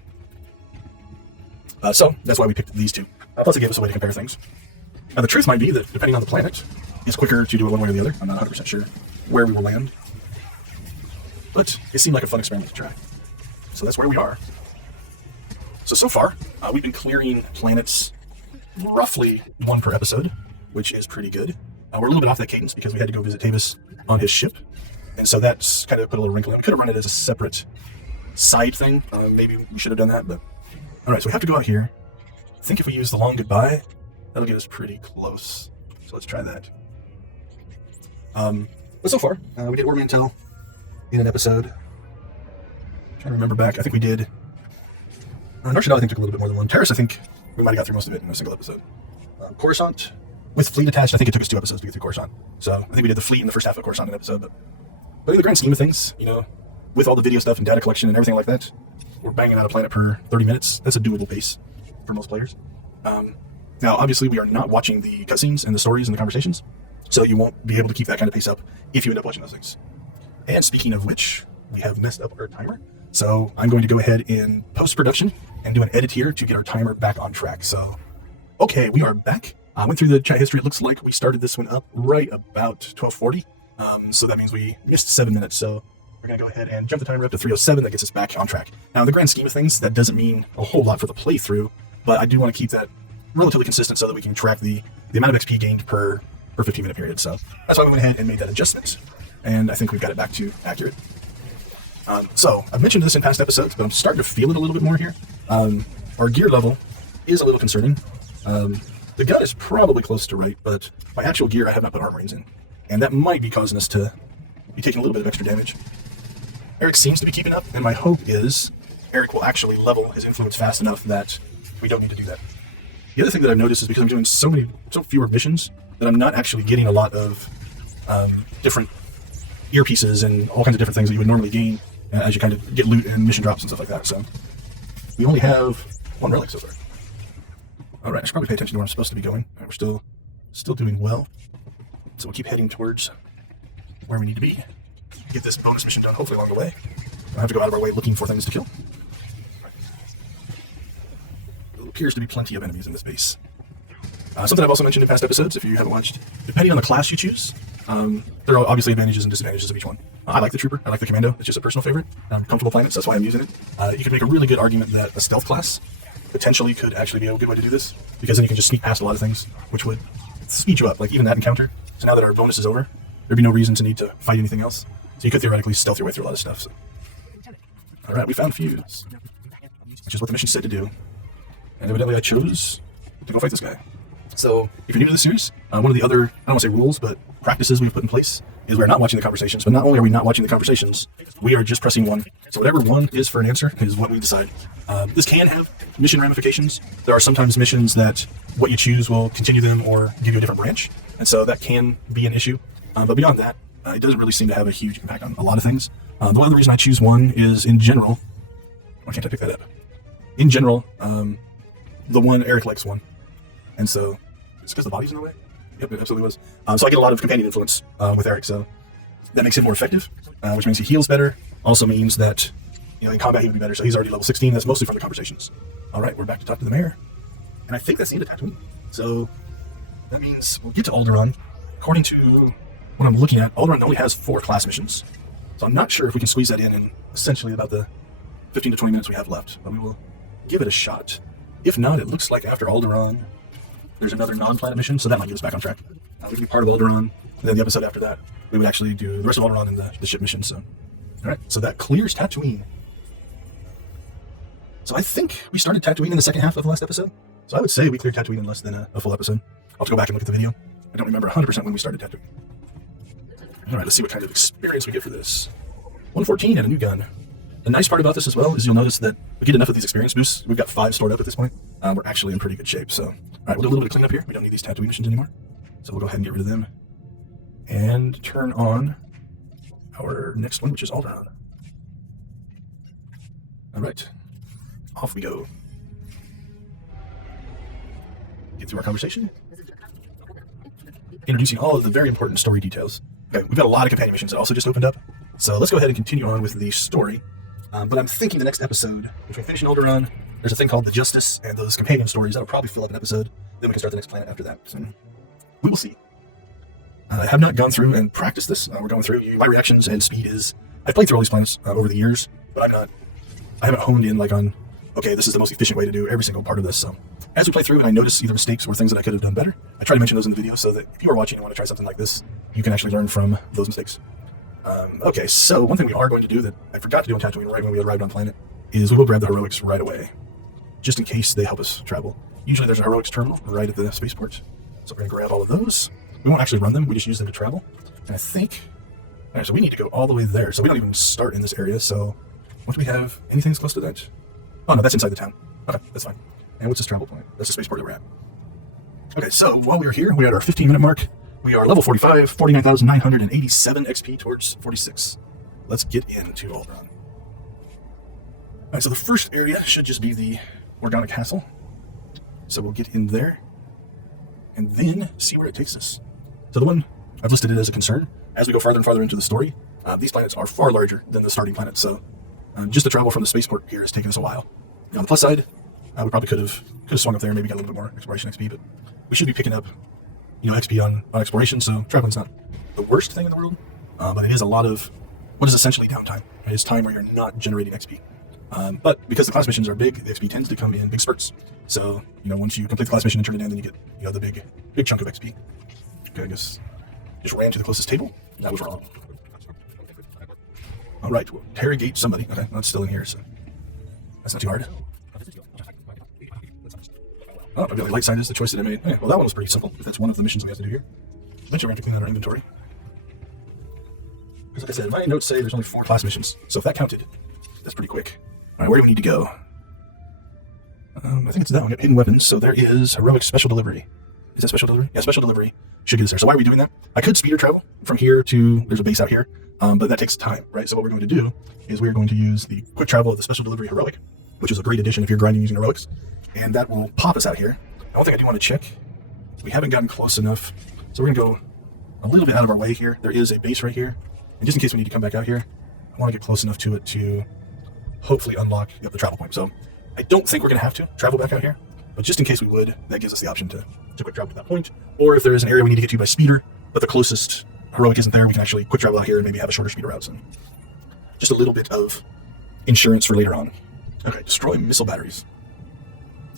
So that's why we picked these two. Plus it gave us a way to compare things. Now the truth might be that depending on the planet, it's quicker to do it one way or the other. I'm not 100% sure where we will land. But it seemed like a fun experiment to try. So that's where we are. So far, we've been clearing planets roughly 1 per episode, which is pretty good. We're a little bit off that cadence because we had to go visit Tavis on his ship. And so that's kind of put a little wrinkle in it. We could have run it as a separate side thing. Maybe we should have done that. But all right, so we have to go out here. I think if we use the long goodbye, that'll get us pretty close. So let's try that. But so far, we did War Mantel in an episode. I'm trying to remember back. I think we did. Norshadal, I think, took a little bit more than one. Terrace, I think we might have got through most of it in a single episode. Coruscant, with fleet attached, I think it took us 2 episodes to get through Coruscant. So I think we did the fleet in the first half of Coruscant in an episode. But in the grand scheme of things, with all the video stuff and data collection and everything like that, we're banging out a planet per 30 minutes. That's a doable pace for most players. Now, obviously, we are not watching the cutscenes and the stories and the conversations, so you won't be able to keep that kind of pace up if you end up watching those things. And speaking of which, we have messed up our timer. So I'm going to go ahead in post-production and do an edit here to get our timer back on track. So, okay, we are back. I went through the chat history. It looks like we started this one up right about 12:40. So that means we missed 7 minutes. So we're going to go ahead and jump the timer up to 3:07. That gets us back on track. Now, in the grand scheme of things, that doesn't mean a whole lot for the playthrough, but I do want to keep that relatively consistent so that we can track the amount of XP gained per per 15-minute period. So that's why we went ahead and made that adjustment, and I think we've got it back to accurate. So I've mentioned this in past episodes, but I'm starting to feel it a little bit more here. Our gear level is a little concerning. The gun is probably close to right, but my actual gear I have not put armor rings in, and that might be causing us to be taking a little bit of extra damage. Eric seems to be keeping up, and my hope is Eric will actually level his influence fast enough that we don't need to do that. The other thing that I've noticed is because I'm doing so fewer missions that I'm not actually getting a lot of different earpieces and all kinds of different things that you would normally gain as you kind of get loot and mission drops and stuff like that. So we only have one relic so far. All right, I should probably pay attention to where I'm supposed to be going. We're still doing well, so we'll keep heading towards where we need to be. Get this bonus mission done, hopefully along the way. I'll have to go out of our way looking for things to kill. There appears to be plenty of enemies in this base. Something I've also mentioned in past episodes, if you haven't watched, depending on the class you choose, there are obviously advantages and disadvantages of each one. I like the Trooper, I like the Commando, it's just a personal favorite. Comfortable planets, that's why I'm using it. You could make a really good argument that a stealth class potentially could actually be a good way to do this, because then you can just sneak past a lot of things, which would speed you up, like even that encounter. So now that our bonus is over, there'd be no reason to need to fight anything else. So you could theoretically stealth your way through a lot of stuff. So. Alright, we found Fuse, which is what the mission said to do. And evidently I chose to go fight this guy. So, if you're new to this series, one of the other, I don't want to say rules, but practices we've put in place is we're not watching the conversations, but not only are we not watching the conversations, we are just pressing 1. So whatever 1 is for an answer is what we decide. This can have mission ramifications. There are sometimes missions that what you choose will continue them or give you a different branch, and so that can be an issue. But beyond that, it doesn't really seem to have a huge impact on a lot of things. The one other reason I choose 1 is, in general, why can't I pick that up? In general, the one, Eric likes 1, and so it's because the body's in the way? Yep, it absolutely was. So I get a lot of companion influence with Eric, so that makes him more effective, which means he heals better. Also means that, in combat he would be better, so he's already level 16. That's mostly from the conversations. All right, we're back to talk to the mayor, and I think that's the end of Tatooine. So that means we'll get to Alderaan. According to what I'm looking at, Alderaan only has 4 class missions, so I'm not sure if we can squeeze that in essentially about the 15 to 20 minutes we have left, but we will give it a shot. If not, it looks like after Alderaan, there's another non-planet mission, so that might get us back on track. We can be part of Alderaan, and then the episode after that, we would actually do the rest of Alderaan and the ship mission. So, all right, so that clears Tatooine. So I think we started Tatooine in the second half of the last episode. So I would say we cleared Tatooine in less than a full episode. I'll have to go back and look at the video. I don't remember 100% when we started Tatooine. All right, let's see what kind of experience we get for this. 114 and a new gun. The nice part about this as well is you'll notice that we get enough of these experience boosts. We've got 5 stored up at this point. We're actually in pretty good shape. So, all right, we'll do a little bit of cleanup here. We don't need these Tatooine missions anymore. So we'll go ahead and get rid of them. And turn on our next one, which is Alderaan. All right, off we go. Get through our conversation. Introducing all of the very important story details. Okay, we've got a lot of companion missions that also just opened up. So let's go ahead and continue on with the story. But I'm thinking the next episode, if we finish in Alderaan, there's a thing called the Justice and those companion stories. That'll probably fill up an episode. Then we can start the next planet after that. So we will see. I have not gone through and practiced this. We're going through. My reactions and speed is... I've played through all these planets over the years, but I haven't honed in on, okay, this is the most efficient way to do every single part of this. So as we play through and I notice either mistakes or things that I could have done better, I try to mention those in the video so that if you are watching and want to try something like this, you can actually learn from those mistakes. Okay, so one thing we are going to do that I forgot to do on Tatooine right when we arrived on planet is we will grab the heroics right away, just in case they help us travel. Usually there's a heroics terminal right at the spaceport, so we're going to grab all of those. We won't actually run them, we just use them to travel. And I think, all right, so we need to go all the way there, so we don't even start in this area, so what do we have? Anything that's close to that? Oh no, that's inside the town. Okay, that's fine. And what's this travel point? That's the spaceport that we're at. Okay, so while we are here, we're at our 15-minute mark. We are level 45, 49,987 XP towards 46. Let's get into Alderaan. All right, so the first area should just be the Organa Castle. So we'll get in there and then see where it takes us. So the one, I've listed it as a concern. As we go farther and farther into the story, these planets are far larger than the starting planet, so just the travel from the spaceport here has taken us a while. On the plus side, we probably could have swung up there and maybe got a little bit more exploration XP, but we should be picking up XP on exploration, so traveling's not the worst thing in the world, but it is a lot of what is essentially downtime. It is time where you're not generating XP. But because the class missions are big, the XP tends to come in big spurts. So, once you complete the class mission and turn it in, then you get, the big chunk of XP. Okay, I guess just ran to the closest table. That was wrong. All right, we'll interrogate somebody. Okay, that's still in here, so that's not too hard. Oh, I've got the light side is the choice that I made. Okay, well, that one was pretty simple. If that's one of the missions we have to do here. Eventually, we're going to clean out our inventory. Because like I said, my notes say there's only 4 class missions. So if that counted, that's pretty quick. All right, where do we need to go? I think it's that one. Hidden weapons. So there is heroic special delivery. Is that special delivery? Yeah, special delivery should get us there. So why are we doing that? I could speeder travel from here to, there's a base out here, but that takes time, right? So what we're going to do is we're going to use the quick travel of the special delivery heroic, which is a great addition if you're grinding using heroics. And that will pop us out here. One thing I do want to check, we haven't gotten close enough. So we're going to go a little bit out of our way here. There is a base right here. And just in case we need to come back out here, I want to get close enough to it to hopefully unlock the travel point. So I don't think we're going to have to travel back out here, but just in case we would, that gives us the option to quick travel to that point. Or if there is an area we need to get to by speeder, but the closest heroic isn't there, we can actually quick travel out here and maybe have a shorter speeder route. So just a little bit of insurance for later on. Okay, destroy missile batteries.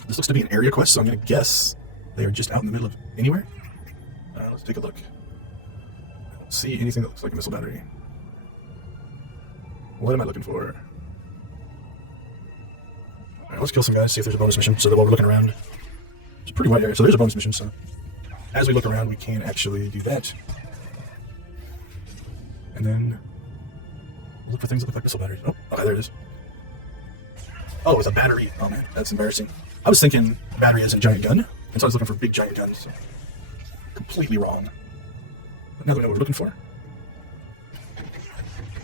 This looks to be an area quest, so I'm going to guess they are just out in the middle of anywhere. Let's take a look. I don't see anything that looks like a missile battery. What am I looking for? Alright, let's kill some guys, see if there's a bonus mission, so that while we're looking around, it's a pretty wide area, so there's a bonus mission, so as we look around, we can actually do that. And then look for things that look like missile batteries. Oh, okay, there it is. Oh, it's a battery. Oh man, that's embarrassing. I was thinking battery as in giant gun, and so I was looking for big giant guns. So completely wrong. But now that we know what we're looking for.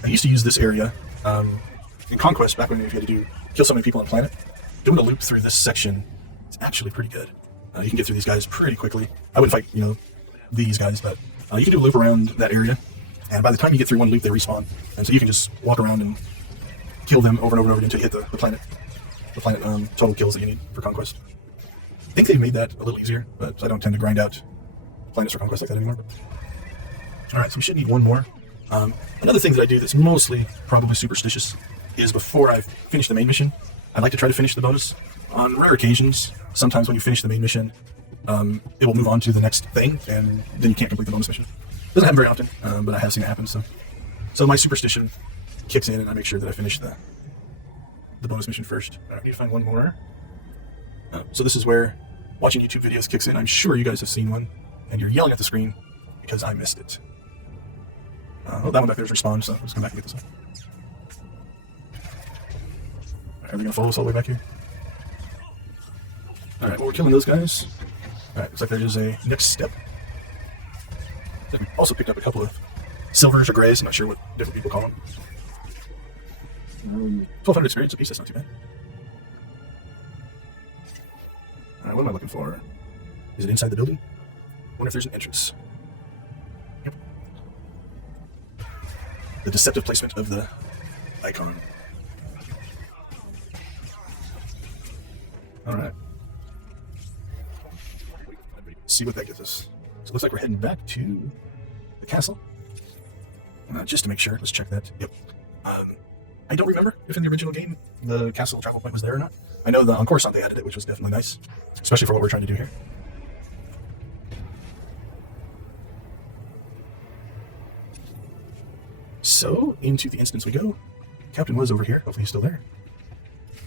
I used to use this area in Conquest back when you had to kill so many people on planet. Doing a loop through this section is actually pretty good. You can get through these guys pretty quickly. I wouldn't fight, these guys, but you can do a loop around that area, and by the time you get through one loop, they respawn, and so you can just walk around and kill them over and over and over until you hit the planet. The planet total kills that you need for Conquest. I think they've made that a little easier, but I don't tend to grind out planets for Conquest like that anymore. Alright, so we should need one more. Another thing that I do that's mostly probably superstitious is before I finish the main mission, I like to try to finish the bonus. On rare occasions, sometimes when you finish the main mission, it will move on to the next thing, and then you can't complete the bonus mission. Doesn't happen very often, but I have seen it happen. So my superstition kicks in, and I make sure that I finish the bonus mission first. I need to find one more. So this is where watching YouTube videos kicks in. I'm sure you guys have seen one, and you're yelling at the screen because I missed it. Oh, that one back there is respawn, so let's come back and get this one. Are they going to follow us all the way back here? Alright, well, we're killing those guys. Alright, looks like there is a next step. Then also picked up a couple of silvers or grays, I'm not sure what different people call them. 1200 experience apiece, that's not too bad. Alright, what am I looking for? Is it inside the building? I wonder if there's an entrance. Yep. The deceptive placement of the icon. Alright. See what that gets us. So it looks like we're heading back to the castle. Just to make sure, let's check that. Yep. I don't remember if in the original game the castle travel point was there or not. I know that on Coruscant they added it, which was definitely nice, especially for what we're trying to do here. So, into the instance we go. Captain was over here. Hopefully he's still there.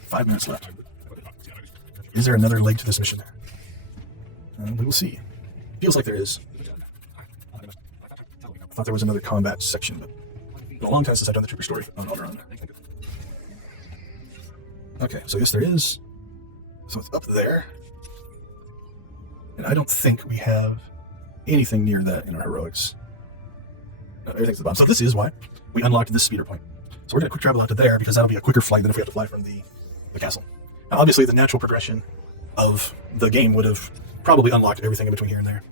5 minutes left. Is there another leg to this mission? We will see. Feels like there is. I thought there was another combat section, but it's been a long time since I've done the trooper story on Alderaan. Okay, so I guess there is. So it's up there. And I don't think we have anything near that in our heroics. No, everything's at the bottom. So this is why we unlocked this speeder point. So we're going to quick travel out to there because that'll be a quicker flight than if we have to fly from the castle. Now, obviously, the natural progression of the game would have probably unlocked everything in between here and there.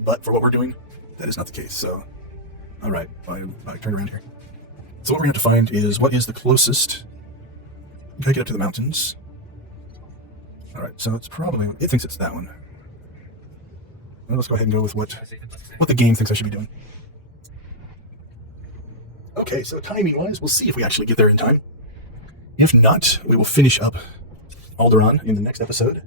But for what we're doing, that is not the case. So, alright, I turn around here. So what we're going to have to find is what is the closest. We gotta get up to the mountains. Alright, so it's probably, it thinks it's that one. Well, let's go ahead and go with what the game thinks I should be doing. Okay, so timing-wise, we'll see if we actually get there in time. If not, we will finish up Alderaan in the next episode.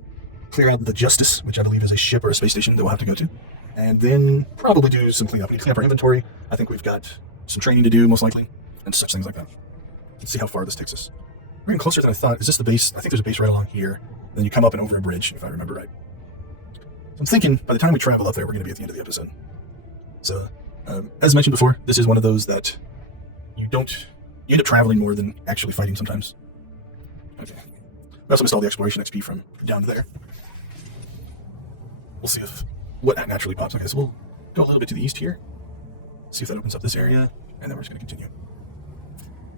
Clear out the Justice, which I believe is a ship or a space station that we'll have to go to. and then probably do some cleanup. We need to clean up our inventory. I think we've got some training to do, most likely, and such things like that. Let's see how far this takes us. We're getting closer than I thought. Is this the base? I think there's a base right along here. Then you come up and over a bridge, if I remember right. So I'm thinking by the time we travel up there, we're going to be at the end of the episode. So, as mentioned before, this is one of those that you end up traveling more than actually fighting sometimes. Okay. We also missed all the exploration XP from down to there. We'll see what naturally pops. Okay, so we'll go a little bit to the east here. See if that opens up this area, and then we're just going to continue.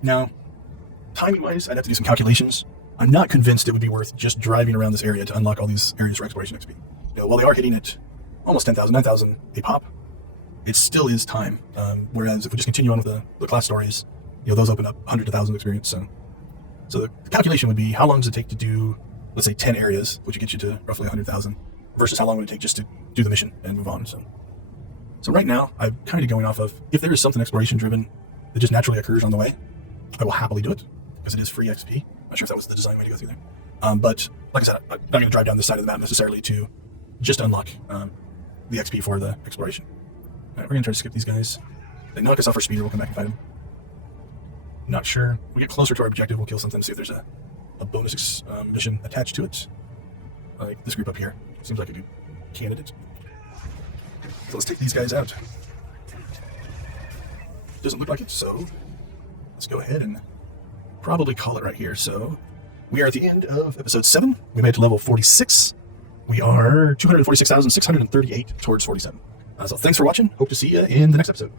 Now, timing-wise, I'd have to do some calculations. I'm not convinced it would be worth just driving around this area to unlock all these areas for exploration XP. While they are hitting at almost 10,000, 9,000 a pop, it still is time. Whereas if we just continue on with the class stories, those open up hundreds of thousands of experience. So the calculation would be, how long does it take to do, let's say, 10 areas, which would get you to roughly 100,000, versus how long would it take just to do the mission and move on. So right now, I'm kind of going off of, if there is something exploration-driven that just naturally occurs on the way, I will happily do it, because it is free XP. I'm not sure if that was the design way to go through there. But like I said, I'm not going to drive down this side of the map necessarily to just unlock the XP for the exploration. All right, we're going to try to skip these guys. They knock us off our speed, or we'll come back and fight them. Not sure. When we get closer to our objective, we'll kill something, see if there's a bonus mission attached to it. Like this group up here. Seems like a good candidate. So let's take these guys out. Doesn't look like it, so let's go ahead and probably call it right here. So we are at the end of episode 7. We made it to level 46. We are 246,638 towards 47. So thanks for watching. Hope to see you in the next episode.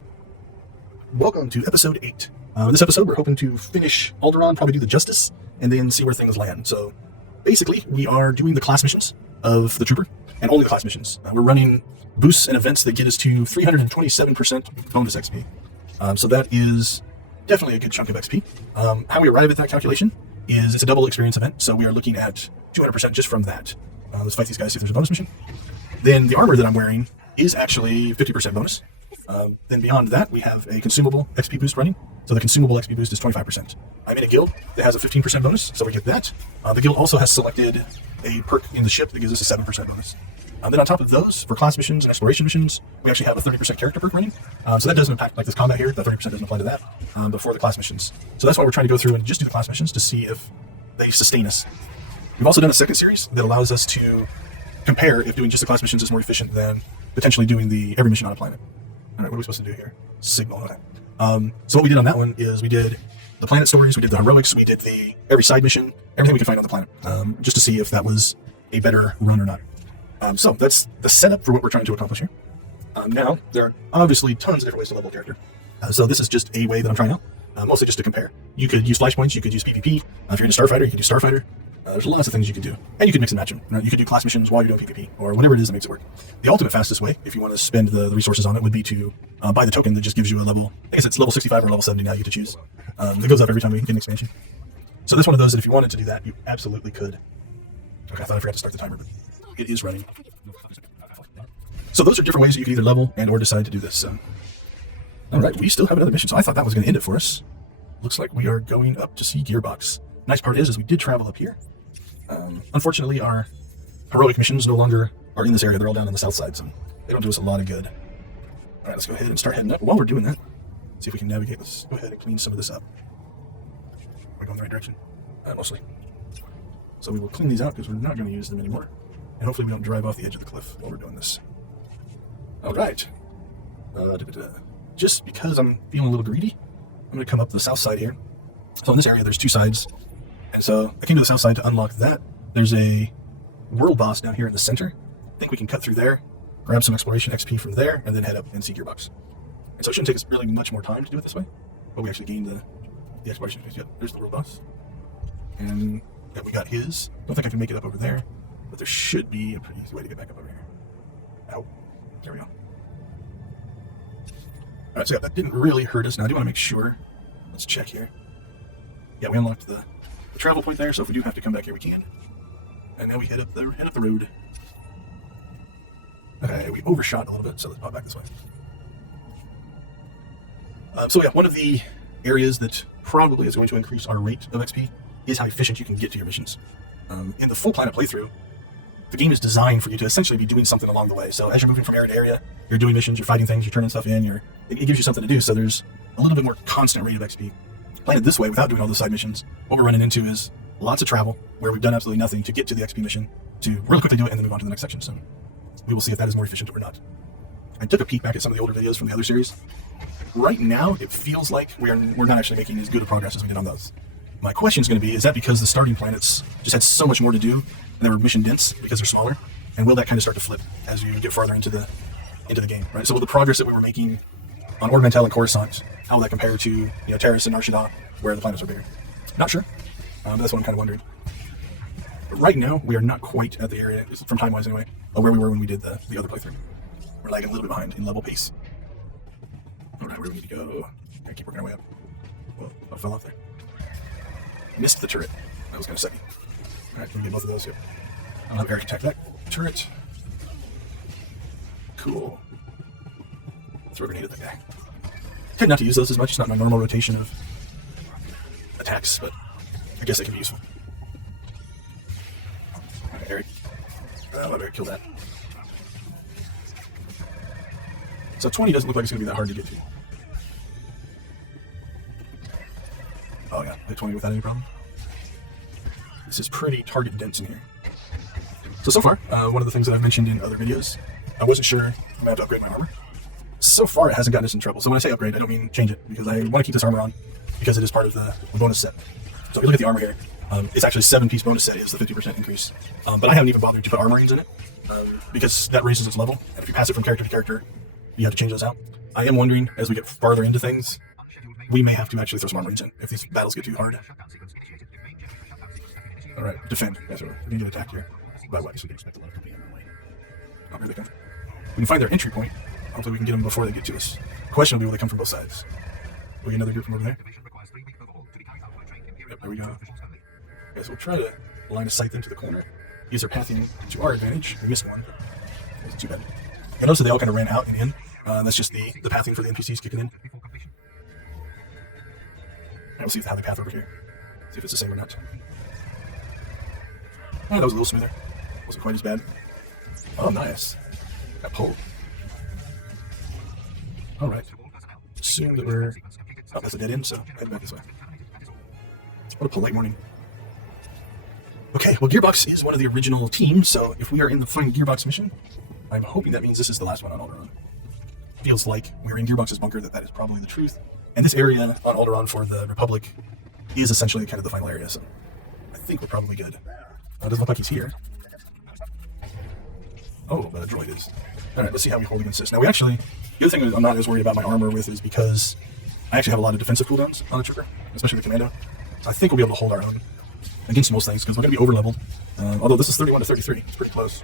Welcome to episode 8. This episode, we're hoping to finish Alderaan, probably do the Justice, and then see where things land. So basically, we are doing the class missions of the Trooper, and only the class missions. We're running boosts and events that get us to 327% bonus XP. So that is definitely a good chunk of XP. How we arrive at that calculation is it's a double experience event, so we are looking at 200% just from that. Let's fight these guys, see if there's a bonus mission. Then the armor that I'm wearing is actually 50% bonus. Then beyond that, we have a consumable XP boost running. So the consumable XP boost is 25%. I'm in a guild that has a 15% bonus, so we get that. The guild also has selected a perk in the ship that gives us a 7% bonus. Then on top of those, for class missions and exploration missions, we actually have a 30% character perk running. So that doesn't impact like this combat here. That 30% doesn't apply to that. But for the class missions. So that's why we're trying to go through and just do the class missions to see if they sustain us. We've also done a second series that allows us to compare if doing just the class missions is more efficient than potentially doing every mission on a planet. All right, what are we supposed to do here? Signal. Okay. So what we did on that one is we did the planet stories, we did the heroics, we did every side mission, everything we could find on the planet, just to see if that was a better run or not. So that's the setup for what we're trying to accomplish here. Now, there are obviously tons of different ways to level a character. So this is just a way that I'm trying out, mostly just to compare. You could use flashpoints, you could use PvP. If you're into Starfighter, you could do Starfighter. There's lots of things you can do. And you can mix and match them. Right? You could do class missions while you're doing PvP, or whatever it is that makes it work. The ultimate fastest way, if you want to spend the resources on it, would be to buy the token that just gives you a level, I guess it's level 65 or level 70 now you get to choose. That goes up every time we get an expansion. So that's one of those that if you wanted to do that, you absolutely could. Okay, I thought I forgot to start the timer, but it is running. So those are different ways that you can either level and or decide to do this. All right, we still have another mission, so I thought that was going to end it for us. Looks like we are going up to see Gearbox. Nice part is we did travel up here. Unfortunately, our heroic missions no longer are in this area. They're all down on the south side, so they don't do us a lot of good. All right, let's go ahead and start heading up. While we're doing that, see if we can navigate. Let's go ahead and clean some of this up. We're going the right direction, mostly. So we will clean these out because we're not going to use them anymore. And hopefully we don't drive off the edge of the cliff while we're doing this. All right. Just because I'm feeling a little greedy, I'm going to come up the south side here. So in this area, there's two sides. And so I came to the south side to unlock that. There's a world boss down here in the center. I think we can cut through there, grab some exploration XP from there, and then head up and see Gearbox. And so it shouldn't take us really much more time to do it this way. But we actually gained the exploration XP. Yep, there's the world boss. And yeah, we got his. Don't think I can make it up over there, but there should be a pretty easy way to get back up over here. Ow. There we go. Alright, so yeah, that didn't really hurt us. Now I do want to make sure. Let's check here. Yeah, we unlocked the travel point there, so if we do have to come back here, we can. And now we head up the road. Okay, we overshot a little bit, so let's pop back this way. So yeah, one of the areas that probably is going to increase our rate of XP is how efficient you can get to your missions. In the full planet playthrough, the game is designed for you to essentially be doing something along the way. So as you're moving from area to area, you're doing missions, you're fighting things, you're turning stuff in, it gives you something to do. So there's a little bit more constant rate of XP. Playing it this way without doing all those side missions, what we're running into is lots of travel where we've done absolutely nothing to get to the XP mission, to really quickly do it and then move on to the next section. So we will see if that is more efficient or not. I took a peek back at some of the older videos from the other series. Right now, it feels like we're not actually making as good a progress as we did on those. My question is going to be, is that because the starting planets just had so much more to do, and they were mission dense because they're smaller? And will that kind of start to flip as you get farther into the game, right? So will the progress that we were making on Ord Mantell and Coruscant, how will that compare to Terrace and Nar Shaddaa, where the planets are bigger? Not sure, but that's what I'm kind of wondering. But right now, we are not quite at the area, from time-wise anyway, of where we were when we did the other playthrough. We're lagging a little bit behind in level pace. Alright, where do we need to go? I keep working our way up. Whoa, I fell off there. Missed the turret. That was going to suck me. Alright, can we get both of those? Yep. I'll have Eric attack that turret. Cool. Throw a grenade at that guy. Tend not to use those as much. It's not my normal rotation of attacks, but I guess they can be useful. Alright, Eric. I'll have Eric kill that. So 20 doesn't look like it's going to be that hard to get to. Oh yeah, hit 20 without any problem. This is pretty target dense in here. So far, one of the things that I've mentioned in other videos, I wasn't sure I'm going to have to upgrade my armor. So far, it hasn't gotten us in trouble. So when I say upgrade, I don't mean change it, because I want to keep this armor on, because it is part of the bonus set. So if you look at the armor here, it's actually a 7-piece bonus set, is the 50% increase. But I haven't even bothered to put armorings in it, because that raises its level, and if you pass it from character to character, you have to change those out. I am wondering, as we get farther into things, we may have to actually throw some armorings in if these battles get too hard. Alright, defend. Yes, we're going to get attacked here by what? Oh, here they come. We can find their entry point. Hopefully we can get them before they get to us. The question will be, will they come from both sides? Will we get another group from over there? Yep, there we go. Okay, so we'll try to line of sight them to the corner. Use their pathing to our advantage. We missed one. It's too bad. I noticed that they all kind of ran out and in. That's just the pathing for the NPCs kicking in. And we'll see how they path over here. See if it's the same or not. Oh, that was a little smoother. Wasn't quite as bad. Oh, nice. Got pulled. Alright. Assume that we're... Oh, that's a dead end, so head back this way. What a polite morning. Okay, well, Gearbox is one of the original teams, so if we are in the Find Gearbox mission, I'm hoping that means this is the last one on Alderaan. Feels like we're in Gearbox's bunker, that is probably the truth. And this area on Alderaan for the Republic is essentially kind of the final area, so I think we're probably good. It doesn't look like he's here. Oh, but a droid is. Alright, let's see how we hold against this. Now, the other thing I'm not as worried about my armor with is because I actually have a lot of defensive cooldowns on the trooper, especially the commando. So I think we'll be able to hold our own against most things, because we're going to be over-leveled. Although this is 31 to 33. It's pretty close.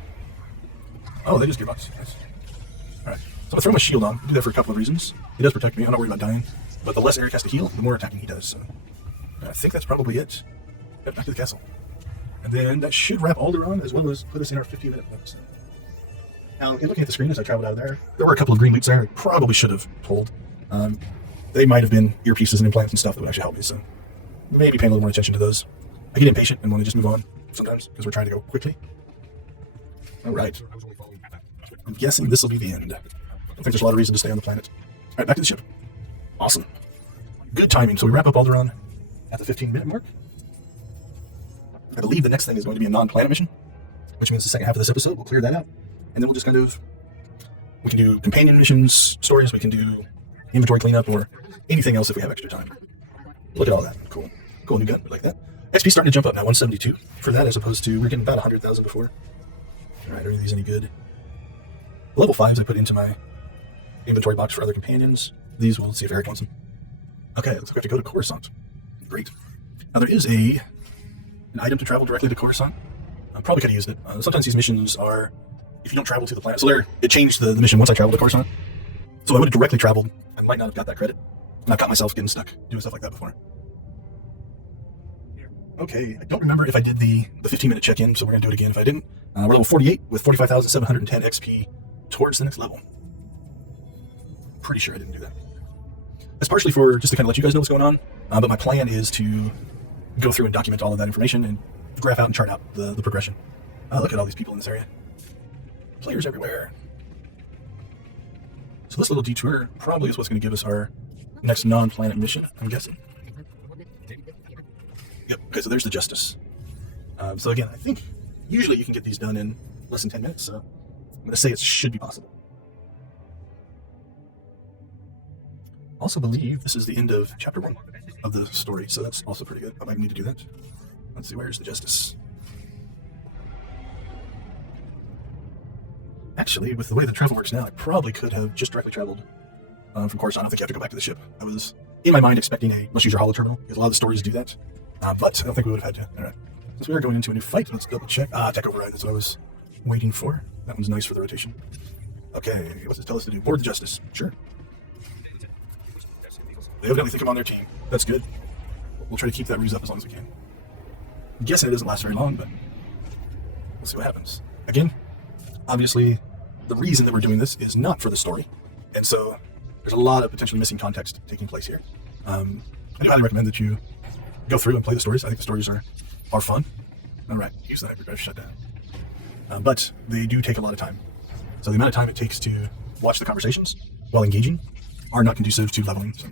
Oh, they just Gearbox. Nice. Alright, so I'm going to throw my shield on. I do that for a couple of reasons. It does protect me. I'm not worried about dying. But the less Eric has to heal, the more attacking he does. So I think that's probably it. Back to the castle. And then that should wrap Alderaan, as well as put us in our 15-minute bonus. Now, in looking at the screen as I traveled out of there were a couple of green loops there I probably should have pulled. They might have been earpieces and implants and stuff that would actually help me, so maybe paying a little more attention to those. I get impatient and want to just move on sometimes, because we're trying to go quickly. Alright. I'm guessing this will be the end. I don't think there's a lot of reason to stay on the planet. Alright, back to the ship. Awesome. Good timing. So we wrap up Alderaan at the 15-minute mark. I believe the next thing is going to be a non-planet mission, which means the second half of this episode, we'll clear that out. And then we'll just we can do companion missions, stories, we can do inventory cleanup, or anything else if we have extra time. Look at all that. Cool. Cool new gun. I like that. XP starting to jump up now, 172 for that, as opposed to, we were getting about 100,000 before. Alright, are these any good? Level 5s I put into my inventory box for other companions. These, we'll see if Eric wants them. Okay, looks like we have to go to Coruscant. Great. Now there is an item to travel directly to Coruscant. I probably could have used it. Sometimes these missions are, if you don't travel to the planet. So it changed the mission once I traveled to Coruscant. So I would have directly traveled. I might not have got that credit. And I've got myself getting stuck doing stuff like that before. Okay, I don't remember if I did the 15-minute check-in, so we're going to do it again if I didn't. We're level 48 with 45,710 XP towards the next level. Pretty sure I didn't do that. That's partially for just to kind of let you guys know what's going on, but my plan is to go through and document all of that information and graph out and chart out the progression. Oh, look at all these people in this area. Players everywhere. So this little detour probably is what's going to give us our next non-planet mission, I'm guessing. Yep, okay, so there's the Justice. So again, I think usually you can get these done in less than 10 minutes, so I'm going to say it should be possible. Also believe this is the end of chapter 1 of the story, so that's also pretty good. I might need to do that. Let's see, where's the Justice? Actually, with the way the travel works now, I probably could have just directly traveled from Coruscant. I don't think you have to go back to the ship. I was, in my mind, expecting a let's use your holo terminal, because a lot of the stories do that. But I don't think we would have had to. All right. Since we are going into a new fight, let's double check. Tech override, that's what I was waiting for. That one's nice for the rotation. Okay, what's it tell us to do? Board the Justice. Sure. They evidently think I'm on their team. That's good. We'll try to keep that ruse up as long as we can. I'm guessing it doesn't last very long, but we'll see what happens. Again, obviously, the reason that we're doing this is not for the story, and so there's a lot of potentially missing context taking place here. I do highly recommend that you go through and play the stories. I think the stories are fun. All right, use that hyperdrive shutdown. But they do take a lot of time. So the amount of time it takes to watch the conversations while engaging are not conducive to leveling. So.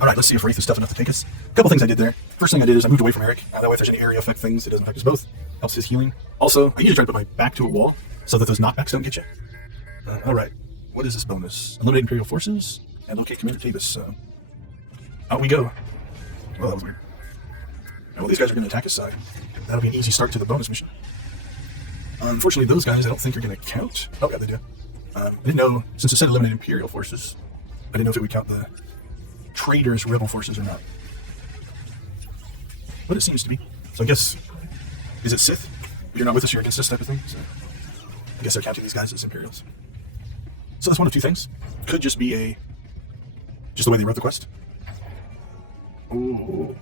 All right, let's see if Wraith is tough enough to take us. A couple things I did there. First thing I did is I moved away from Eric. That way if there's any area effect things, it doesn't affect us both. Helps his healing. Also, I usually try to put my back to a wall so that those knockbacks don't get you. All right, what is this bonus? Eliminate Imperial forces and locate Commander Tavis. So out we go. Well, that was weird. Well, these guys are going to attack us, so that'll be an easy start to the bonus mission. Unfortunately, those guys I don't think are going to count. Oh, yeah, they do. I didn't know, since it said eliminate Imperial forces, I didn't know if it would count the traitors rebel forces or not. But it seems to be. So I guess, is it Sith? You're not with us, you're against us type of thing? So I guess they're counting these guys as Imperials. So that's one of two things. Could just be just the way they wrote the quest. Ooh.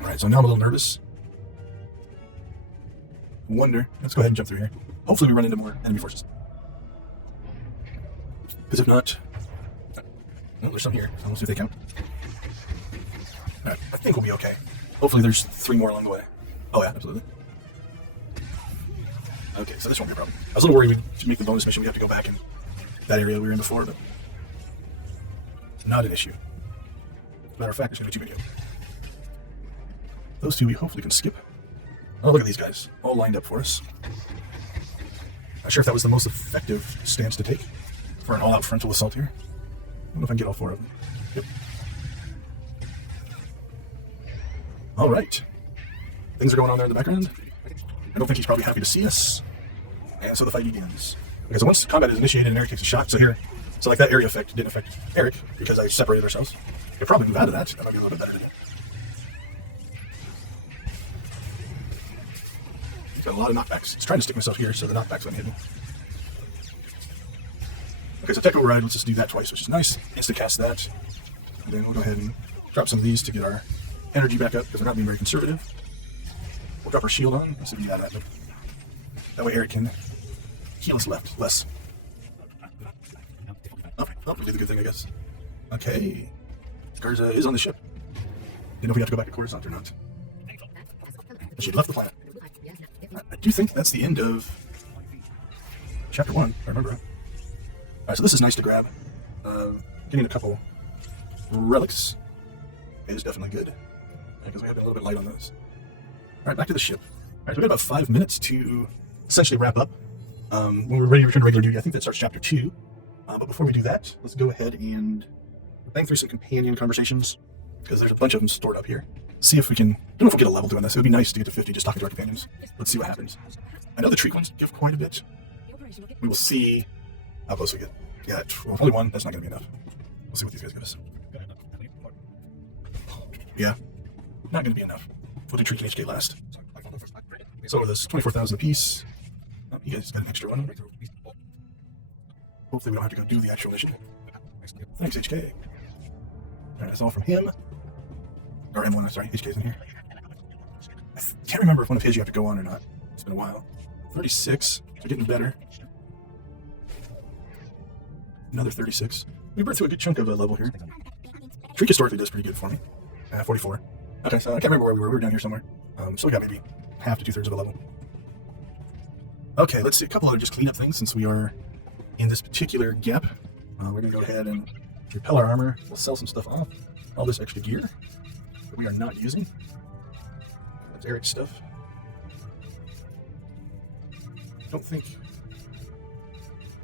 Alright, so now I'm a little nervous. Wonder. Let's go ahead and jump through here. Hopefully we run into more enemy forces. Because if not... Oh, there's some here. So we'll see if they count. Alright, I think we'll be okay. Hopefully there's 3 more along the way. Oh yeah, absolutely. Okay, so this won't be a problem. I was a little worried to make the bonus mission, we have to go back in that area we were in before, but not an issue. Matter of fact, there's going to be 2 videos. Those 2 we hopefully can skip. Oh, look at these guys, all lined up for us. Not sure if that was the most effective stance to take for an all-out frontal assault here. I don't know if I can get all 4 of them. Yep. All right. Things are going on there in the background. I don't think he's probably happy to see us. And so the fight begins. Okay, so once combat is initiated and Eric takes a shot, so like that area effect didn't affect Eric because I separated ourselves. Could probably move out of that. That might be a little bit better. He's got a lot of knockbacks. He's trying to stick myself here so the knockbacks don't hit me. Okay, so tech override, let's just do that twice, which is nice. Insta cast that. And then we'll go ahead and drop some of these to get our energy back up because we're not being very conservative. We'll drop our shield on. Let's see if we can do that. That way Eric can heal us less. Okay, well, we did the good thing, I guess. Okay. Garza is on the ship. Didn't know if we have to go back to Coruscant or not. She left the planet. I do think that's the end of chapter 1, if I remember right. Alright, so this is nice to grab. Getting a couple relics is definitely good. Because we have been a little bit light on those. Alright, back to the ship. Alright, so we got about 5 minutes to essentially wrap up. When we're ready to return to regular duty, I think that starts chapter 2. But before we do that, let's go ahead and bang through some companion conversations. Because there's a bunch of them stored up here. See if we can... I don't know if we'll get a level doing this. It would be nice to get to 50 just talking to our companions. Let's see what happens. I know the tree ones give quite a bit. We will see how close we get. Yeah, well, only 1. That's not going to be enough. We'll see what these guys give us. Yeah, not going to be enough. We'll do Tree and HK last. So what are this? 24,000 apiece. You guys got an extra one. Hopefully we don't have to go do the actual mission. Thanks, HK. Alright, that's all from him. Or M1, sorry, HK's in here. I can't remember if one of his you have to go on or not. It's been a while. 36, so getting better. Another 36. We burned through a good chunk of a level here. Shriek historically does pretty good for me. 44. Okay, so I can't remember where we were. We were down here somewhere. So we got maybe half to 2/3 of a level. Okay, let's see a couple other just clean up things since we are in this particular gap. We're going to go ahead and repel our armor. We'll sell some stuff off. All this extra gear that we are not using. That's Eric's stuff. I don't think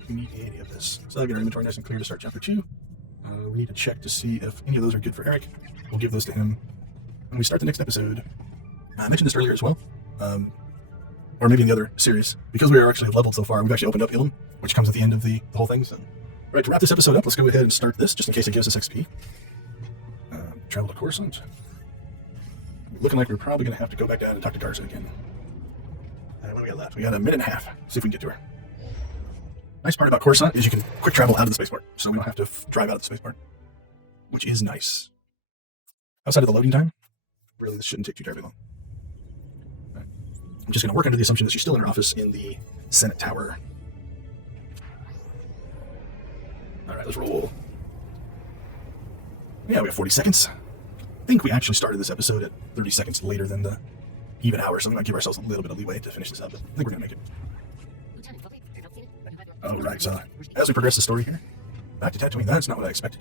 we need any of this. So I'll get our inventory nice and clear to start chapter 2. We need to check to see if any of those are good for Eric. We'll give those to him when we start the next episode. I mentioned this earlier as well, or maybe in the other series. Because we are actually leveled so far, we've actually opened up Ilum, which comes at the end of the whole thing. So, right, to wrap this episode up, let's go ahead and start this, just in case it gives us XP. Travel to Coruscant. Looking like we're probably going to have to go back down and talk to Garza again. What do we got left? We got a minute and a half. See if we can get to her. Nice part about Coruscant is you can quick travel out of the spaceport, so we don't have to drive out of the spaceport, which is nice. Outside of the loading time, really this shouldn't take too terribly long. Right. I'm just going to work under the assumption that she's still in her office in the Senate Tower. All right, let's roll. Yeah, we have 40 seconds. I think we actually started this episode at 30 seconds later than the even hour, so we might give ourselves a little bit of leeway to finish this up, but I think we're going to make it. Alright, so as we progress the story here, back to Tatooine. That's not what I expected.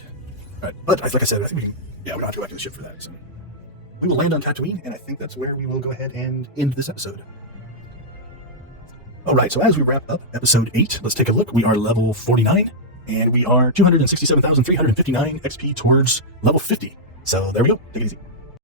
Right, but like I said, I think we can, we don't have to go back to the ship for that. So we will land on Tatooine, and I think that's where we will go ahead and end this episode. Alright, so as we wrap up episode 8, let's take a look. We are level 49, and we are 267,359 XP towards level 50. So there we go. Take it easy.